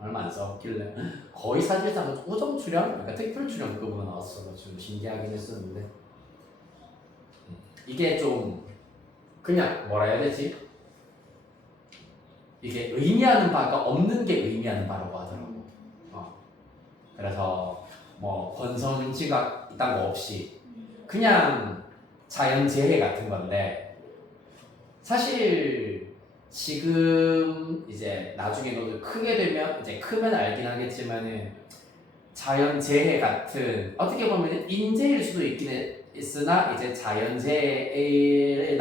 얼마 안 썼길래 거의 사실상 우정 출연, 그러니까 특별 출연급으로 나왔어가지고 신기하긴 했었는데 이게 좀 그냥 뭐라 해야 되지? 이게 의미하는 바가 없는 게 의미하는 바라고 하더라고. 그래서 뭐 권선징악 이딴 거 없이 그냥 자연재해 같은 건데 사실 지금 이제 나중에 너도 크게 되면 이제 크면 알긴 하겠지만은 자연재해 같은 어떻게 보면 인재일 수도 있긴 있으나 이제 자연재해나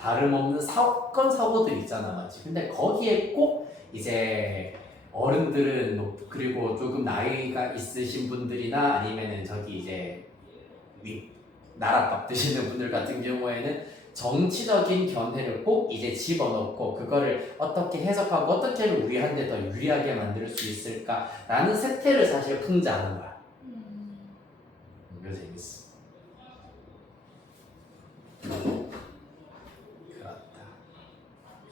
다름없는 사건 사고들 있잖아, 맞지? 근데 거기에 꼭 이제 어른들은 그리고 조금 나이가 있으신 분들이나 아니면은 저기 이제 나랏밥 드시는 분들 같은 경우에는 정치적인 견해를 꼭 이제 집어넣고 그거를 어떻게 해석하고 어떻게 하면 우리한테 더 유리하게 만들 수 있을까라는 세태를 사실 풍자하는 거야. 이거 재밌어. 그렇다.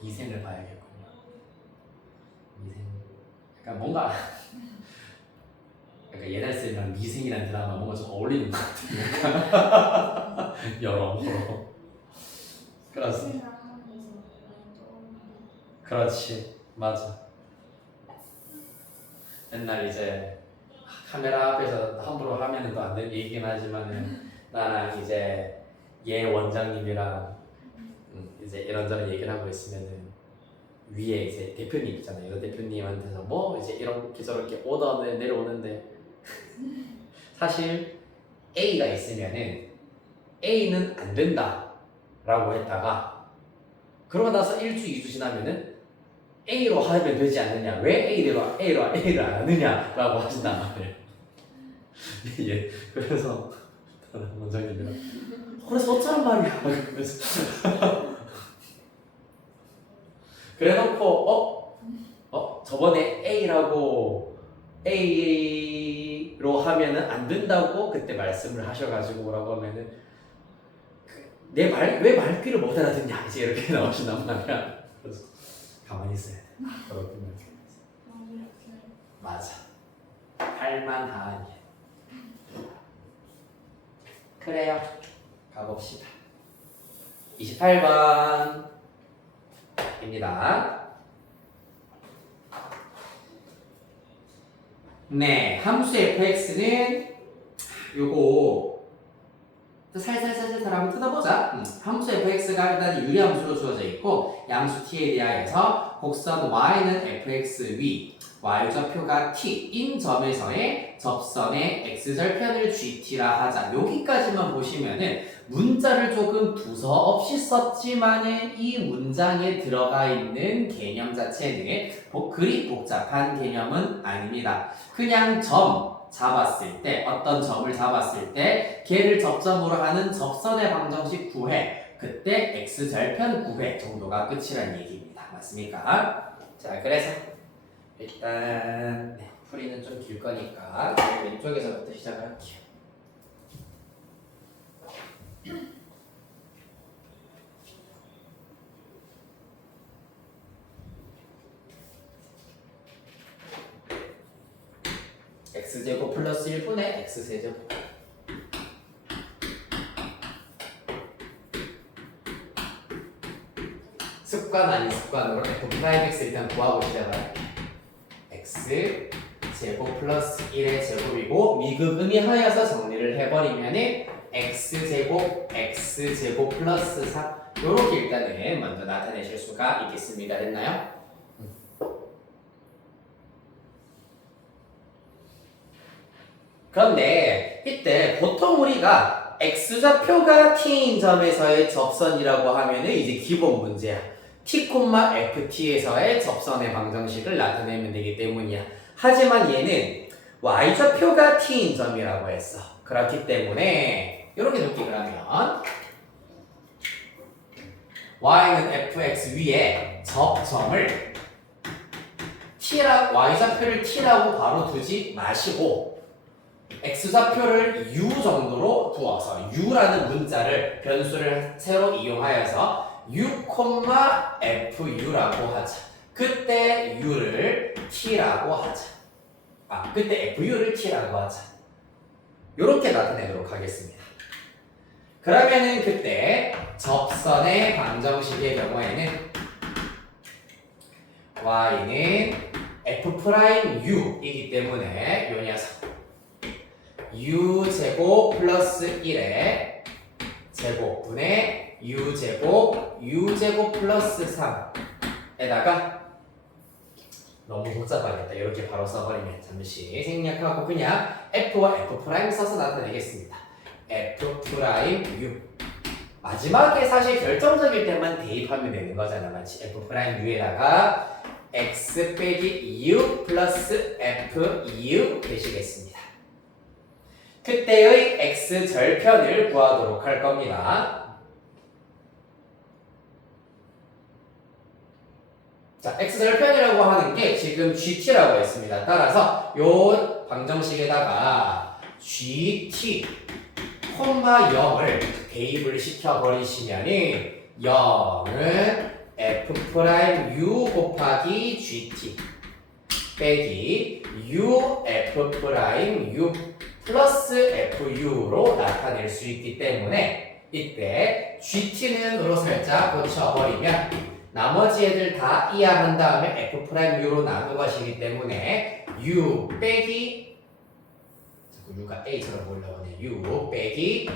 미생을 봐야겠군요. 미생. 약간 뭔가 약간 옛날 쌤이랑 미생이라는 드라마 뭔가 좀 어울리는 것 같아요. 여러모로. 그렇습니다. 그렇지, 맞아. 맨날 이제 카메라 앞에서 함부로 하면은 또 안 되는 얘기긴 하지만은 나랑 이제 예 원장님이랑 이제 이런저런 얘기를 하고 있으면은 위에 이제 대표님 있잖아요. 이 대표님한테서 뭐 이제 이렇게 저렇게 오더는 내려오는데 사실 A가 있으면은 A는 안 된다라고 했다가 그러고 나서 1주, 2주 지나면은 A로 하면 되지 않느냐? 왜 A를 안 하느냐라고 하신단 말이에요. 예, 그래서 원장님이랑 그래서 어쩌란 말이야. 그래놓고 저번에 A로 하면은 안 된다고 그때 말씀을 하셔가지고 뭐라고 하면은 왜 말귀를 못 알아듣냐 이제 이렇게 나오신단 말이야. 그래서 가만히 있어야 돼. 그렇군요. 맞아. 할만하니. 그래요. 가봅시다. 28번입니다. 네, 함수 fx는 요거 살살 한번 뜯어보자. 함수 fx가 일단 유리함수로 주어져 있고 양수 t에 대하여서 곡선 y는 fx 위 y좌표가 t인 점에서의 접선의 x절편을 gt라 하자. 여기까지만 보시면은 문자를 조금 두서없이 썼지만은 이 문장에 들어가 있는 개념 자체는 그리 복잡한 개념은 아닙니다. 그냥 점 잡았을 때 어떤 점을 잡았을 때 걔를 접점으로 하는 접선의 방정식 구해 그때 x절편 구해 정도가 끝이란 얘기입니다. 맞습니까? 자 그래서 일단 풀이는 좀 길 거니까 왼쪽에서부터 시작을 할게요. x제곱 플러스 1분의 x세제곱 습관 아닌 습관으로 f'(x) 일단 구하고 시작을 할게요. x 제곱 플러스 1의 제곱이고 미급 의미하여서 정리를 해버리면은 x제곱 플러스 3 요렇게 일단은 먼저 나타내실 수가 있겠습니다. 됐나요? 그런데 이때 보통 우리가 x좌표가 t인 점에서의 접선이라고 하면은 이제 기본 문제야. t, ft에서의 접선의 방정식을 나타내면 되기 때문이야. 하지만 얘는 y좌표가 t인 점이라고 했어. 그렇기 때문에 이렇게 놓기 그러면 y는 fx 위에 접점을 y좌표를 t라고 바로 두지 마시고 x좌표를 u 정도로 두어서 u라는 문자를 변수를 새로 이용하여서 u, fu라고 하자. 그때 u를 t라고 하자. 그때 fu를 t라고 하자. 요렇게 나타내도록 하겠습니다. 그러면은 그때 접선의 방정식의 경우에는 y는 f'u이기 때문에 요 녀석 u제곱 플러스 1의 제곱분의 u제곱 플러스 3에다가 너무 복잡하겠다. 이렇게 바로 써버리면 잠시 생략하고 그냥 F와 F' 써서 나타내겠습니다. F'U 마지막에 사실 결정적일 때만 대입하면 되는 거잖아. 마치 F'U에다가 X 빼기 U 플러스 FU 되시겠습니다. 그때의 X 절편을 구하도록 할 겁니다. 자, X절편이라고 하는 게 지금 GT라고 했습니다. 따라서 요 방정식에다가 GT, 0을 대입을 시켜버리시면은 0은 F'U 곱하기 GT 빼기 UF'U 플러스 FU로 나타낼 수 있기 때문에 이때 GT는 으로 살짝 고쳐버리면 나머지 애들 다 이항한 다음에 F'U로 나눈 것이기 때문에 U 빼기 자꾸 U가 A처럼 보려고 U 빼기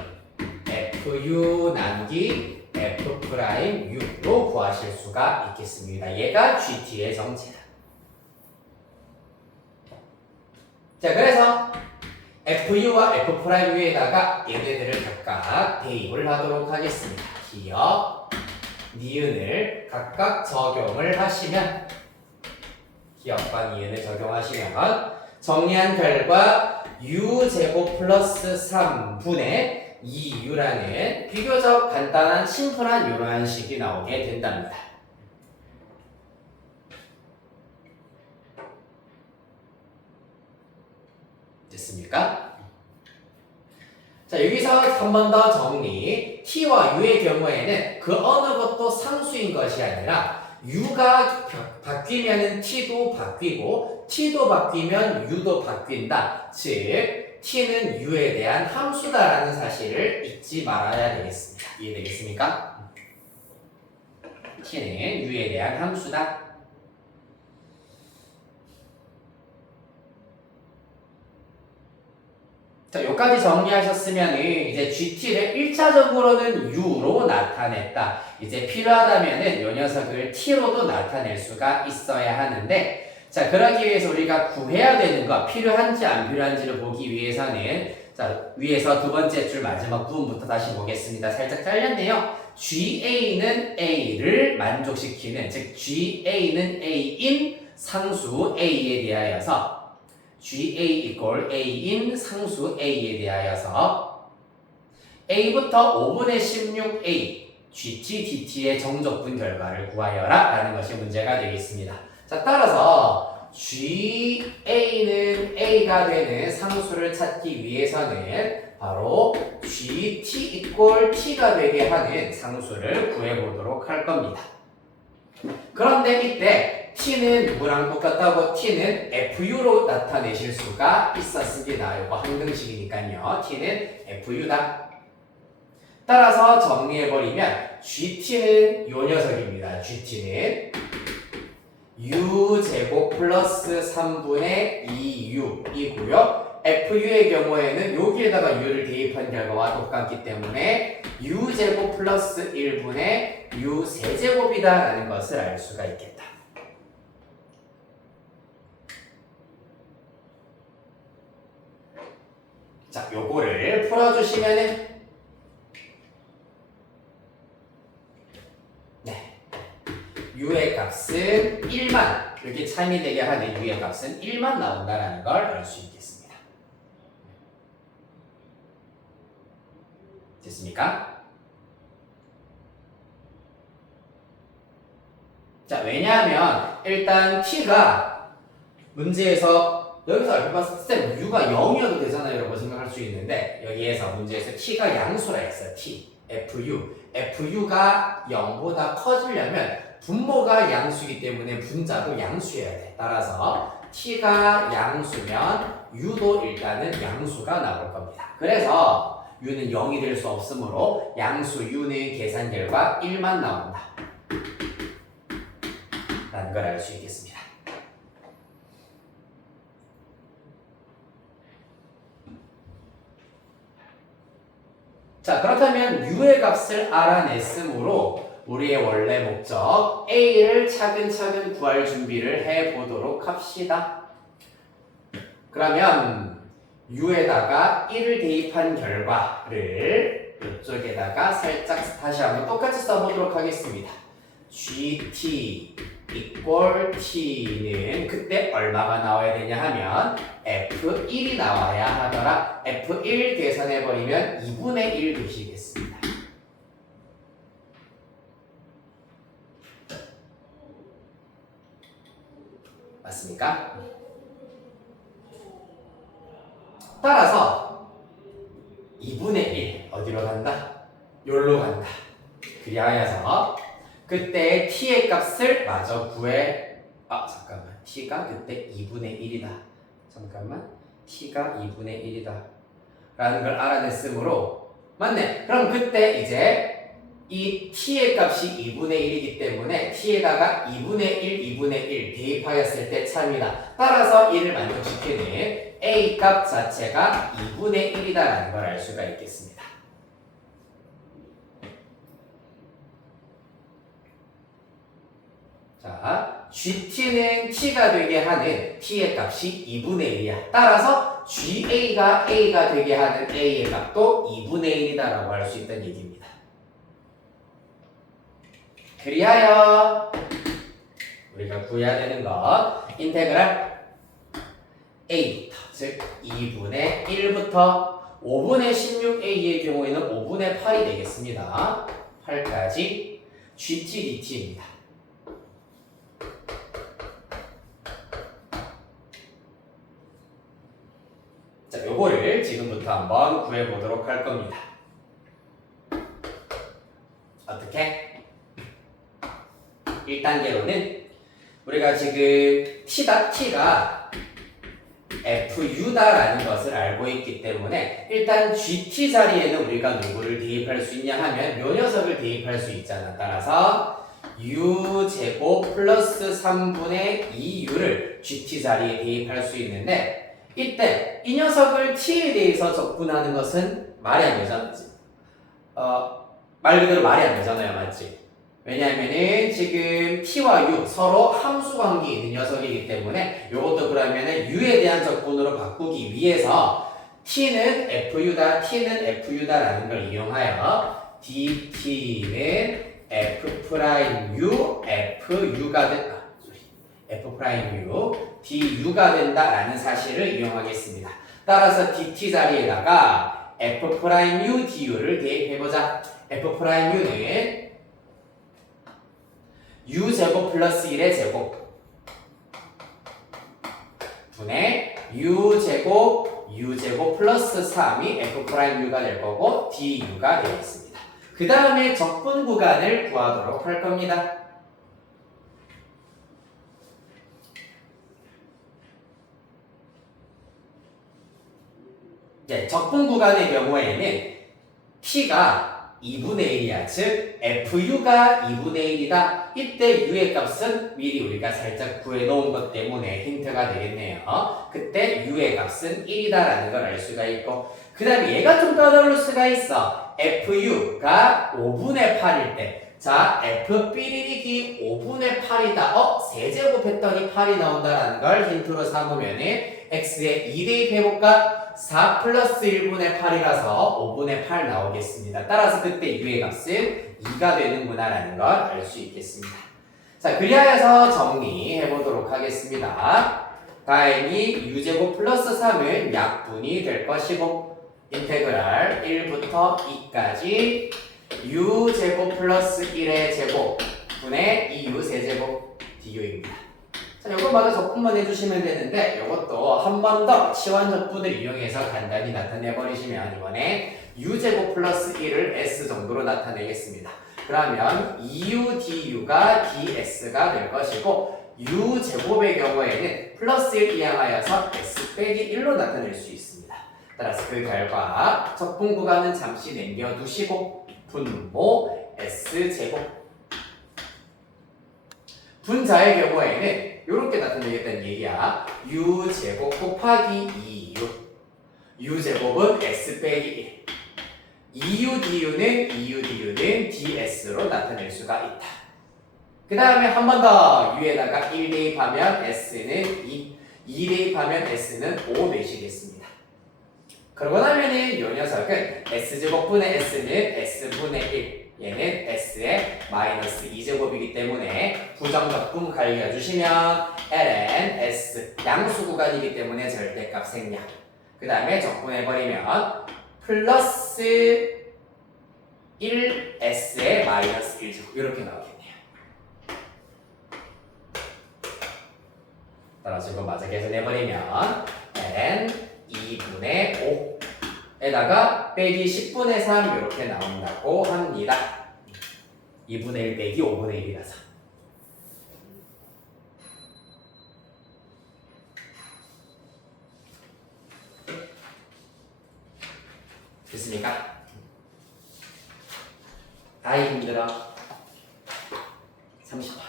FU 나누기 F'U로 구하실 수가 있겠습니다. 얘가 GT의 정체다. 자, 그래서 FU와 F'U에다가 얘네들을 각각 대입을 하도록 하겠습니다. 기억 니은을 각각 적용을 하시면 기억과 니은을 적용하시면 정리한 결과 u제곱 플러스 3분의 2u라는 비교적 간단한 심플한 이러한 식이 나오게 된답니다. 됐습니까? 자, 여기서 한 번 더 정리. t와 u의 경우에는 그 어느 것도 상수인 것이 아니라 u가 바뀌면 t도 바뀌고 t도 바뀌면 u도 바뀐다. 즉 t는 u에 대한 함수다라는 사실을 잊지 말아야 되겠습니다. 이해되겠습니까? t는 u에 대한 함수다. 자, 여기까지 정리하셨으면 이제 GT를 1차적으로는 U로 나타냈다. 이제 필요하다면 이 녀석을 T로도 나타낼 수가 있어야 하는데, 자, 그러기 위해서 우리가 구해야 되는 거, 필요한지 안 필요한지를 보기 위해서는, 자, 위에서 두 번째 줄 마지막 부분부터 다시 보겠습니다. 살짝 잘렸네요. GA는 A를 만족시키는, 즉 GA는 A인 상수 A에 대하여서 GA equal A인 상수 A에 대하여서 A부터 5분의 16A GT, DT의 정적분 결과를 구하여라 라는 것이 문제가 되겠습니다. 자, 따라서 GA는 A가 되는 상수를 찾기 위해서는 바로 GT equal T가 되게 하는 상수를 구해보도록 할 겁니다. 그런데 이때 t는 누구랑 똑같다고? t는 fu로 나타내실 수가 있었습니다. 이거 항등식이니까요. t는 fu다. 따라서 정리해버리면 gt는 요 녀석입니다. gt는 u제곱 플러스 3분의 2u이고요. fu의 경우에는 여기에다가 u를 대입한 결과와 똑같기 때문에 u제곱 플러스 1분의 u 세제곱이다 라는 것을 알 수가 있겠다. 자, 요거를 풀어주시면은 네, u의 값은 1만 이렇게 참이 되게 하는 u의 값은 1만 나온다라는 걸 알 수 있겠습니다. 됐습니까? 자, 왜냐하면 일단 t가 문제에서 여기서 알고 봤을 때 u가 0이어도 되잖아요 라고 생각할 수 있는데 여기에서 문제에서 t가 양수라 했어요. t, fu가 0보다 커지려면 분모가 양수이기 때문에 분자도 양수여야 돼. 따라서 t가 양수면 u도 일단은 양수가 나올 겁니다. 그래서 u는 0이 될 수 없으므로 양수 u는 계산 결과 1만 나온다 라는 걸 알 수 있겠습니다. 자, 그렇다면 u의 값을 알아냈으므로 우리의 원래 목적 A를 차근차근 구할 준비를 해보도록 합시다. 그러면 U에다가 1을 대입한 결과를 이쪽에다가 살짝 다시 한번 똑같이 써보도록 하겠습니다. GT equal T는 그때 얼마가 나와야 되냐 하면 F1이 나와야 하더라. F1 계산해버리면 2분의 1 되시겠습니다. 맞습니까? 따라서 2분의 1 어디로 간다? 여기로 간다. 그리하여서 그때 t의 값을 마저 구해. 잠깐만. t가 그때 2분의 1이다. 잠깐만. t가 2분의 1이다. 라는 걸 알아냈으므로 맞네. 그럼 그때 이제 이 t의 값이 2분의 1이기 때문에 t에다가 2분의 1, 2분의 1 대입하였을 때 참이다. 따라서 이를 만족시키는 a 값 자체가 2분의 1이다라는 걸 알 수가 있겠습니다. 자, GT는 t가 되게 하는 t의 값이 2분의 1이야. 따라서 GA가 a가 되게 하는 a의 값도 2분의 1이다라고 할 수 있다는 얘기입니다. 그리하여 우리가 구해야 되는 것 인테그랄 a부터 즉 2분의 1부터 5분의 16a의 경우에는 5분의 8이 되겠습니다. 8까지 GT DT입니다. 자, 요거를 지금부터 한번 구해보도록 할 겁니다. 어떻게? 1단계로는 우리가 지금 t가 fu다라는 것을 알고 있기 때문에 일단 gt 자리에는 우리가 누구를 대입할 수 있냐 하면 요 녀석을 대입할 수 있잖아. 따라서 u제곱 플러스 3분의 2u를 gt 자리에 대입할 수 있는데 이때 이 녀석을 t에 대해서 적분하는 것은 말이 안 되잖아. 말 그대로 말이 안 되잖아요. 맞지? 왜냐하면은 지금 t와 u 서로 함수 관계에 있는 녀석이기 때문에 이것도 그러면은 u에 대한 적분으로 바꾸기 위해서 t는 fu다라는 걸 이용하여 dt는 fu가 된다. f'u du가 된다라는 사실을 이용하겠습니다. 따라서 dt 자리에다가 f'u du를 대입해보자. f'u는 u제곱 플러스 1의 제곱 분의 u제곱 플러스 3이 f'u가 될 거고 du가 되겠습니다. 그 다음에 적분 구간을 구하도록 할 겁니다. 네, 적분 구간의 경우에는 t가 2분의 1이야. 즉 fu가 2분의 1이다. 이때 u의 값은 미리 우리가 살짝 구해놓은 것 때문에 힌트가 되겠네요. 그때 u의 값은 1이다라는 걸 알 수가 있고 그 다음에 얘가 좀 떠다를 수가 있어. fu가 5분의 8일 때 자, f 삐리릭이 5분의 8이다. 세제곱 했더니 8이 나온다라는 걸 힌트로 삼으면은 x에 2 대입해볼까? 4 플러스 1분의 8이라서 5분의 8 나오겠습니다. 따라서 그때 u의 값은 2가 되는구나 라는 걸 알 수 있겠습니다. 자, 그리하여서 정리해보도록 하겠습니다. 다행히 u제곱 플러스 3은 약분이 될 것이고 인테그랄 1부터 2까지 u제곱 플러스 1의 제곱 분의 2u 세제곱 du입니다. 자, 요것마다 적분만 해주시면 되는데 요것도 한 번 더 치환 적분을 이용해서 간단히 나타내버리시면 이번에 u제곱 플러스 1을 s 정도로 나타내겠습니다. 그러면 2u du가 ds가 될 것이고 u제곱의 경우에는 플러스 1 이항하여서 s 빼기 1로 나타낼 수 있습니다. 따라서 그 결과 적분 구간은 잠시 남겨두시고 분모 s제곱 분자의 경우에는 이렇게 나타내겠다는 얘기야. u제곱 곱하기 2u u제곱은 s 빼기 EUDU는 DS로 나타낼 수가 있다. 그 다음에 한 번 더 U에다가 1 대입하면 S는 2 대입하면 S는 5 되시겠습니다. 그러고 나면은 요 녀석은 S제곱분의 S는 S분의 1, 얘는 S의 마이너스 2제곱이기 때문에 부정적분 갈겨주시면 Ln S 양수 구간이기 때문에 절대값 생략. 그 다음에 적분해버리면 플러스 1S의 마이너스 1제곱 이렇게 나오겠네요. 따라서 이거 마저 계산해버리면 Ln 2분의 5에다가 빼기 10분의 3 이렇게 나온다고 합니다. 2분의 1 빼기 5분의 1이라서. 됐습니까? 아이 힘들어. 30번.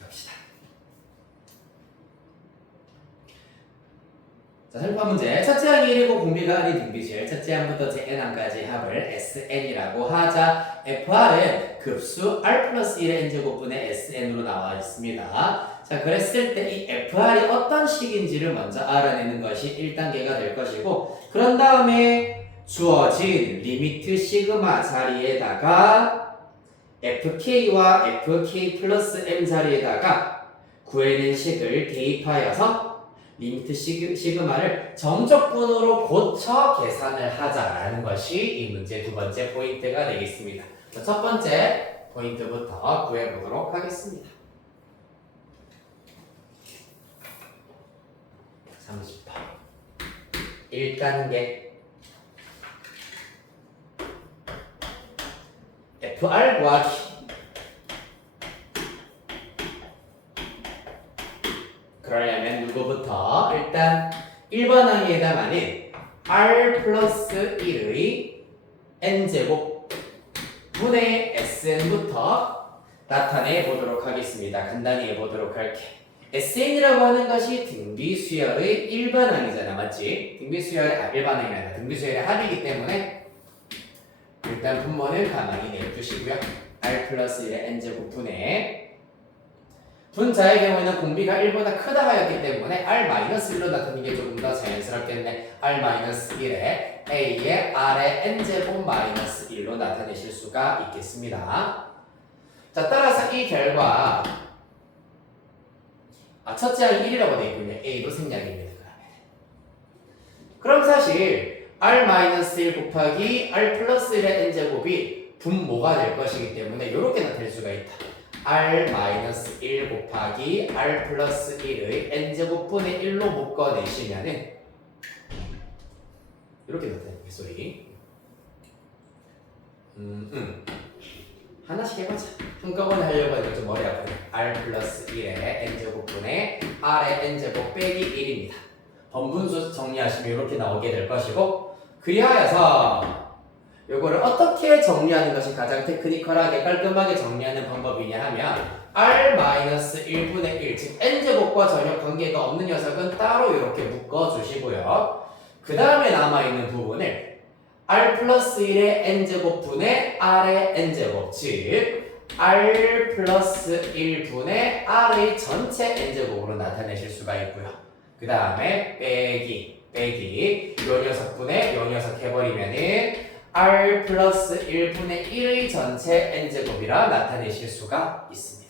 갑시다. 자, 3번 문제. 첫째 항이 1이고 공비가 아닌 등비실. 첫째 항부터 N항까지 합을 SN이라고 하자. FR은 급수 R 플러스 1의 N제곱분의 SN으로 나와 있습니다. 자, 그랬을 때 이 FR이 어떤 식인지를 먼저 알아내는 것이 1단계가 될 것이고, 그런 다음에 주어진 리미트 시그마 자리에다가 FK와 FK 플러스 M 자리에다가 구해낸 식을 대입하여서 리미트 시그마를 정적분으로 고쳐 계산을 하자라는 것이 이 문제 두 번째 포인트가 되겠습니다. 자, 첫 번째 포인트부터 구해보도록 하겠습니다. 30번 1단계 FR 구하기. 그러려면 누구부터? 일단 1번 항에 해당하는 R 플러스 1의 N제곱 분의 SN부터 나타내 보도록 하겠습니다. 간단히 해보도록 할게. SN이라고 하는 것이 등비수열의 일반항이잖아, 맞지? 등비수열의 일반항이 등비수열의 합이기 때문에 일단 분모는 가만히 내두시고요. R 플러스 1의 N제곱 분의 분자의 경우에는 공비가 1보다 크다 하였기 때문에 R-1로 나타내는 게 조금 더 자연스럽겠네. R-1에 A의 R의 N제곱 마이너스 1로 나타내실 수가 있겠습니다. 자, 따라서 이 결과 첫째 항이 1이라고 되어 있군요. A도 생략입니다. 그럼 사실 R-1 곱하기 R 플러스 1의 N제곱이 분모가 될 것이기 때문에 이렇게 나타낼 수가 있다. R-1 곱하기 R 플러스 1의 N제곱분의 1로 묶어내시면은 이렇게 나타내는 게 소리. 하나씩 해보자. 한꺼번에 하려고 하니까 좀 머리 아프네. R 플러스 1의 N제곱분의 R의 N제곱 빼기 1입니다. 번분수 정리하시면 이렇게 나오게 될 것이고, 그리하여서 요거를 어떻게 정리하는 것이 가장 테크니컬하게 깔끔하게 정리하는 방법이냐 하면 R-1분의 1, 즉 N제곱과 전혀 관계가 없는 녀석은 따로 이렇게 묶어주시고요. 그 다음에 남아있는 부분을 R 플러스 1의 N제곱분의 R의 N제곱, 즉 R 플러스 1분의 R의 전체 N제곱으로 나타내실 수가 있고요. 그 다음에 빼기 요 녀석분의 요 녀석 해버리면은 R 플러스 1분의 1의 전체 N제곱이라 나타내실 수가 있습니다.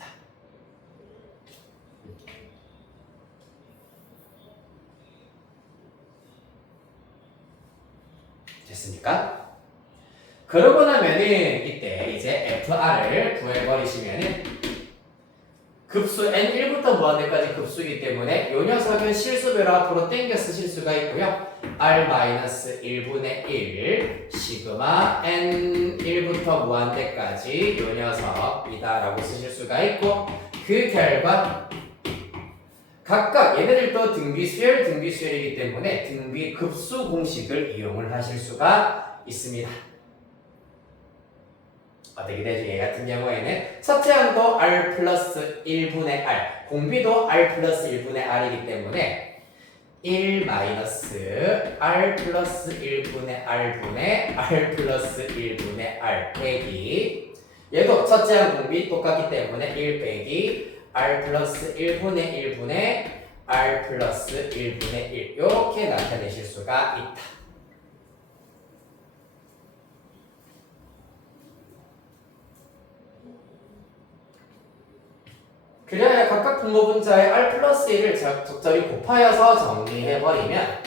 됐습니까? 그러고 나면은 이때 이제 FR을 구해버리시면은 급수 N1부터 무한대까지 급수이기 때문에 요 녀석은 실수배로 앞으로 땡겨 쓰실 수가 있고요. R-1분의 1 시그마 N1부터 무한대까지 요 녀석이다 라고 쓰실 수가 있고, 그 결과 각각 얘네들도 등비수열이기 때문에 등비급수 공식을 이용을 하실 수가 있습니다. 어떻게 되죠? 얘 같은 경우에는 첫째 항도 r 플러스 1분의 r, 공비도 r 플러스 1분의 r이기 때문에 1 마이너스 r 플러스 1분의 r분의 r 플러스 1분의 r 빼기 얘도 첫째 항 공비 똑같기 때문에 1 빼기 r 플러스 1분의 1분의 r 플러스 1분의 1 이렇게 나타내실 수가 있다. 그래야 각각 분모분자의 r 플러스 1을 적절히 곱하여서 정리해버리면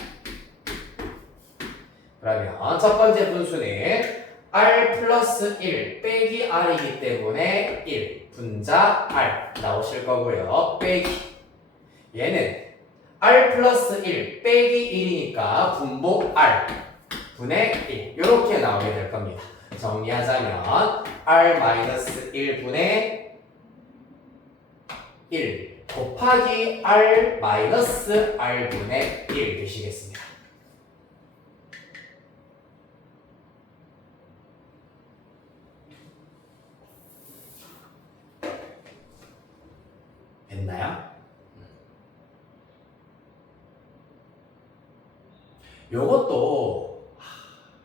그러면 첫 번째 분수는 r 플러스 1 빼기 r이기 때문에 1 분자 r 나오실 거고요. 빼기 얘는 r 플러스 1 빼기 1이니까 분모 r 분의 1 이렇게 나오게 될 겁니다. 정리하자면 r 마이너스 1분의 1 곱하기 r 마이너스 r분의 1 되시겠습니다. 됐나요? 요것도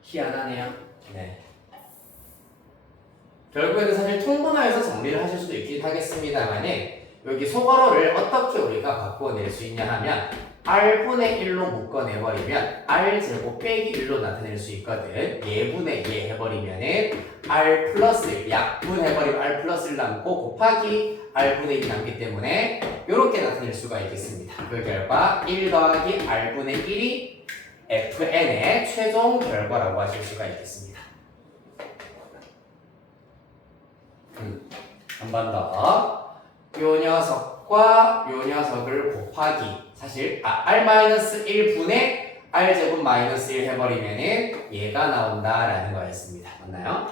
희한하네요. 네. 결국에는 사실 통분화해서 정리를 하실 수도 있긴 하겠습니다만은 여기 소괄호를 어떻게 우리가 바꿔낼 수 있냐 하면 r분의 1로 묶어내버리면 r제곱 빼기 1로 나타낼 수 있거든. 예분의 예 해버리면은 r 플러스 1 약분해버리면 r 플러스 1 남고 곱하기 r분의 1이 남기 때문에 이렇게 나타낼 수가 있겠습니다. 그 결과 1 더하기 r분의 1이 fn의 최종 결과라고 하실 수가 있겠습니다. 한 번 더. 요 녀석과 요 녀석을 곱하기 사실 r-1분의 r제곱 마이너스 1 해버리면은 얘가 나온다라는 거였습니다. 맞나요?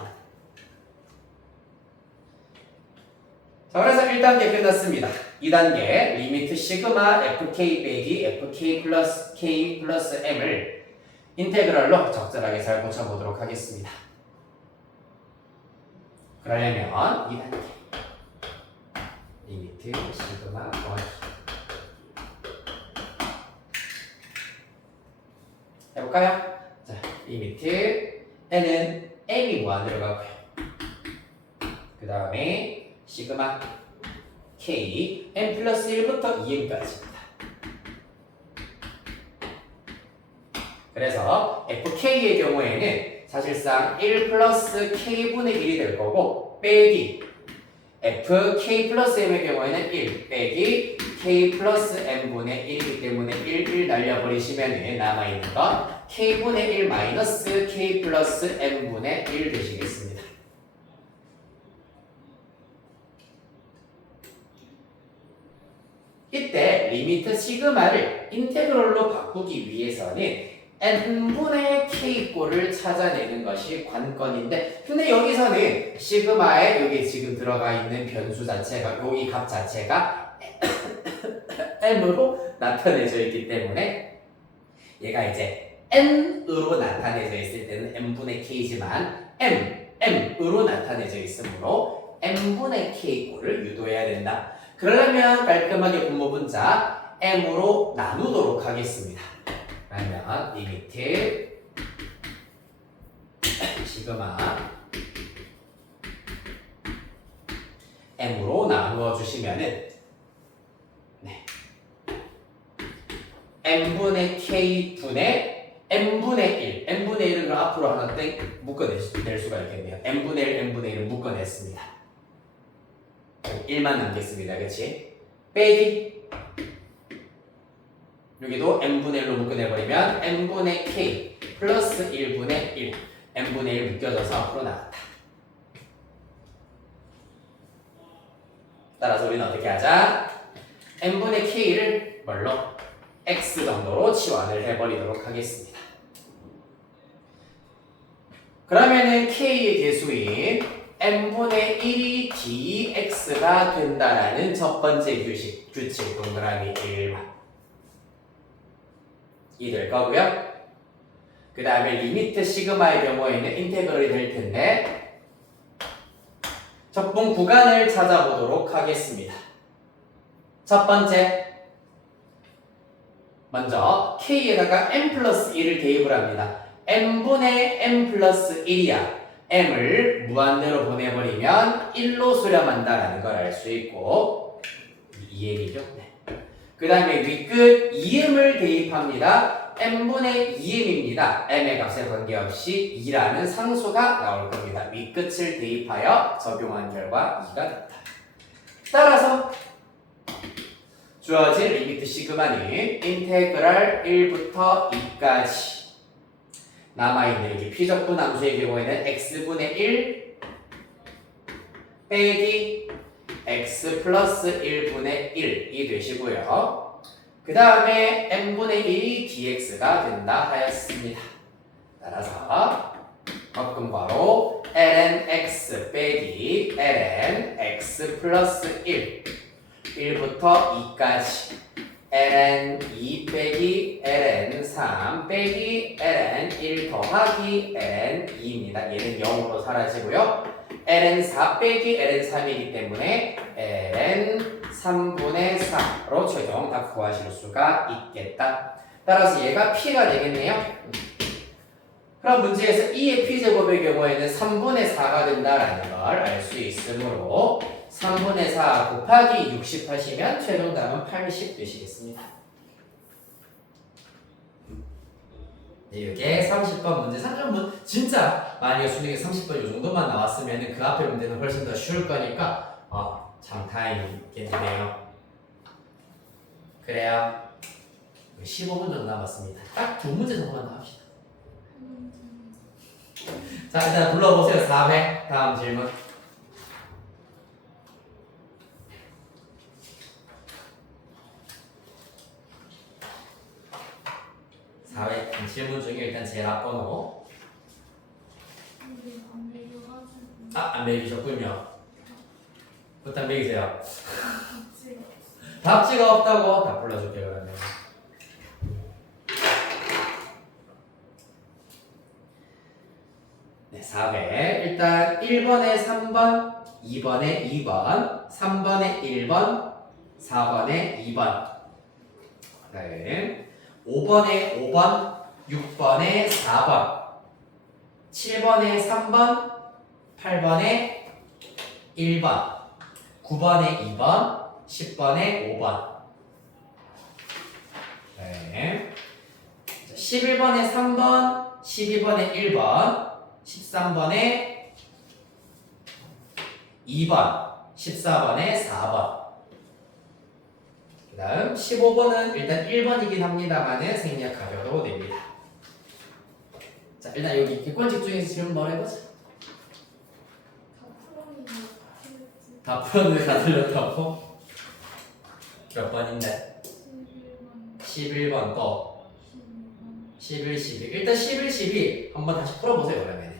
자, 그래서 1단계 끝났습니다. 2단계 리미트 시그마 fk 빼기 fk 플러스 k 플러스 m을 인테그럴로 적절하게 잘 고쳐보도록 하겠습니다. 그러려면 2단계 리미트 시그마 더하기 해볼까요? 자, 리미트 n은 m이 무한대로 가고요. 그 다음에 시그마 k n 플러스 1부터 2n까지입니다. 그래서 fk의 경우에는 사실상 1 플러스 k분의 1이 될 거고 빼기 fk 플러스 m의 경우에는 1 빼기 k 플러스 m분의 1이기 때문에 1 날려버리시면 남아있는 거 k분의 1 마이너스 k 플러스 m분의 1 되시겠습니다. 이때 리미트 시그마를 인테그럴로 바꾸기 위해서는 n분의 k꼴을 찾아내는 것이 관건인데 근데 여기서는 시그마에 여기 지금 들어가 있는 변수 자체가 여기 값 자체가 m으로 나타내져 있기 때문에 얘가 이제 n으로 나타내져 있을 때는 n분의 k지만 m으로 나타내져 있으므로 n분의 k꼴을 유도해야 된다. 그러려면 깔끔하게 분모분자 m으로 나누도록 하겠습니다. 그러면 리미트 시그마 m으로 나누어 주시면은 n분의 k 분의 n분의 1 n분의 1은 그럼 앞으로 하나 땡 묶어낼 수가 있겠네요. n분의 1 n분의 1을 묶어냈습니다. 1만 남겠습니다. 그치? 빼기 여기도 n분의 1로 묶어내버리면 n분의 k 플러스 1분의 1 n분의 1 묶여져서 앞으로 나왔다. 따라서 우리는 어떻게 하자? n분의 k를 뭘로? x 정도로 치환을 해버리도록 하겠습니다. 그러면은 k의 개수인 n분의 1이 dx가 된다라는 첫 번째 규칙 동그라미 1번 이 될 거고요. 그 다음에 리미트 시그마의 경우에는 인테그럴이 될 텐데 적분 구간을 찾아보도록 하겠습니다. 첫 번째, 먼저 k에다가 m 플러스 1을 대입을 합니다. m분의 m 플러스 1이야. m을 무한대로 보내버리면 1로 수렴한다라는 걸 알 수 있고, 이 얘기죠. 네. 그 다음에 윗끝 2m을 대입합니다. m분의 2m입니다. m의 값에 관계없이 2라는 상수가 나올 겁니다. 윗끝을 대입하여 적용한 결과 2가 됐다. 따라서 주어진 리미트 시그마는 인테그랄 1부터 2까지 남아있는 이 피적분 함수의 경우에는 x분의 1 빼기 x 플러스 1분의 1이 되시고요. 그 다음에 n분의 1이 dx가 된다 하였습니다. 따라서 적분괄호 ln x 빼기 ln x 플러스 1 1부터 2까지 ln 2 빼기 ln 3 빼기 ln 1 더하기 ln 2입니다. 얘는 0으로 사라지고요. ln 4 빼기 ln 3이기 때문에 ln 3분의 4로 최종 다 구하실 수가 있겠다. 따라서 얘가 p가 되겠네요. 그럼 문제에서 2의 p제곱의 경우에는 3분의 4가 된다라는 걸 알 수 있으므로 3분의 4 곱하기 60 하시면 최종 답은 80 되시겠습니다. 네, 이게 30번 문제. 30번 진짜 만약에 수능에 30번 이 정도만 나왔으면 그 앞에 문제는 훨씬 더 쉬울 거니까 참 다행이겠네요. 그래요. 15분 정도 남았습니다. 딱 두 문제 정도만 나옵시다. 자, 일단 불러보세요. 4회. 다음 질문. 4회 질문 중에 일단 제일 앞번호. 안 매기셨군요. 일단 매기세요. 답지가 없다고 다 불러줄게요. 그러면. 네, 4회. 일단 1번에 3번, 2번에 2번, 3번에 1번, 4번에 2번. 네. 5번에 5번, 6번에 4번, 7번에 3번, 8번에 1번, 9번에 2번, 10번에 5번. 네. 11번에 3번, 12번에 1번, 13번에 2번, 14번에 4번. 그 다음 15번은 일단 1번이긴 합니다만은 생략하셔도 됩니다. 자, 일단 여기 객관식 중에서 질문 뭘 해보자. 다 풀었는데 다 틀렸다고? 몇 번인데? 11번 또 11, 12. 일단 11, 12 한번 다시 풀어보세요. 그러면. 네.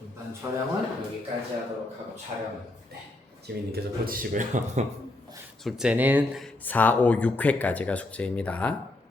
일단 촬영은 여기까지 하도록 하고 촬영은 지민님께서 고치시고요. 숙제는 4, 5, 6회까지가 숙제입니다.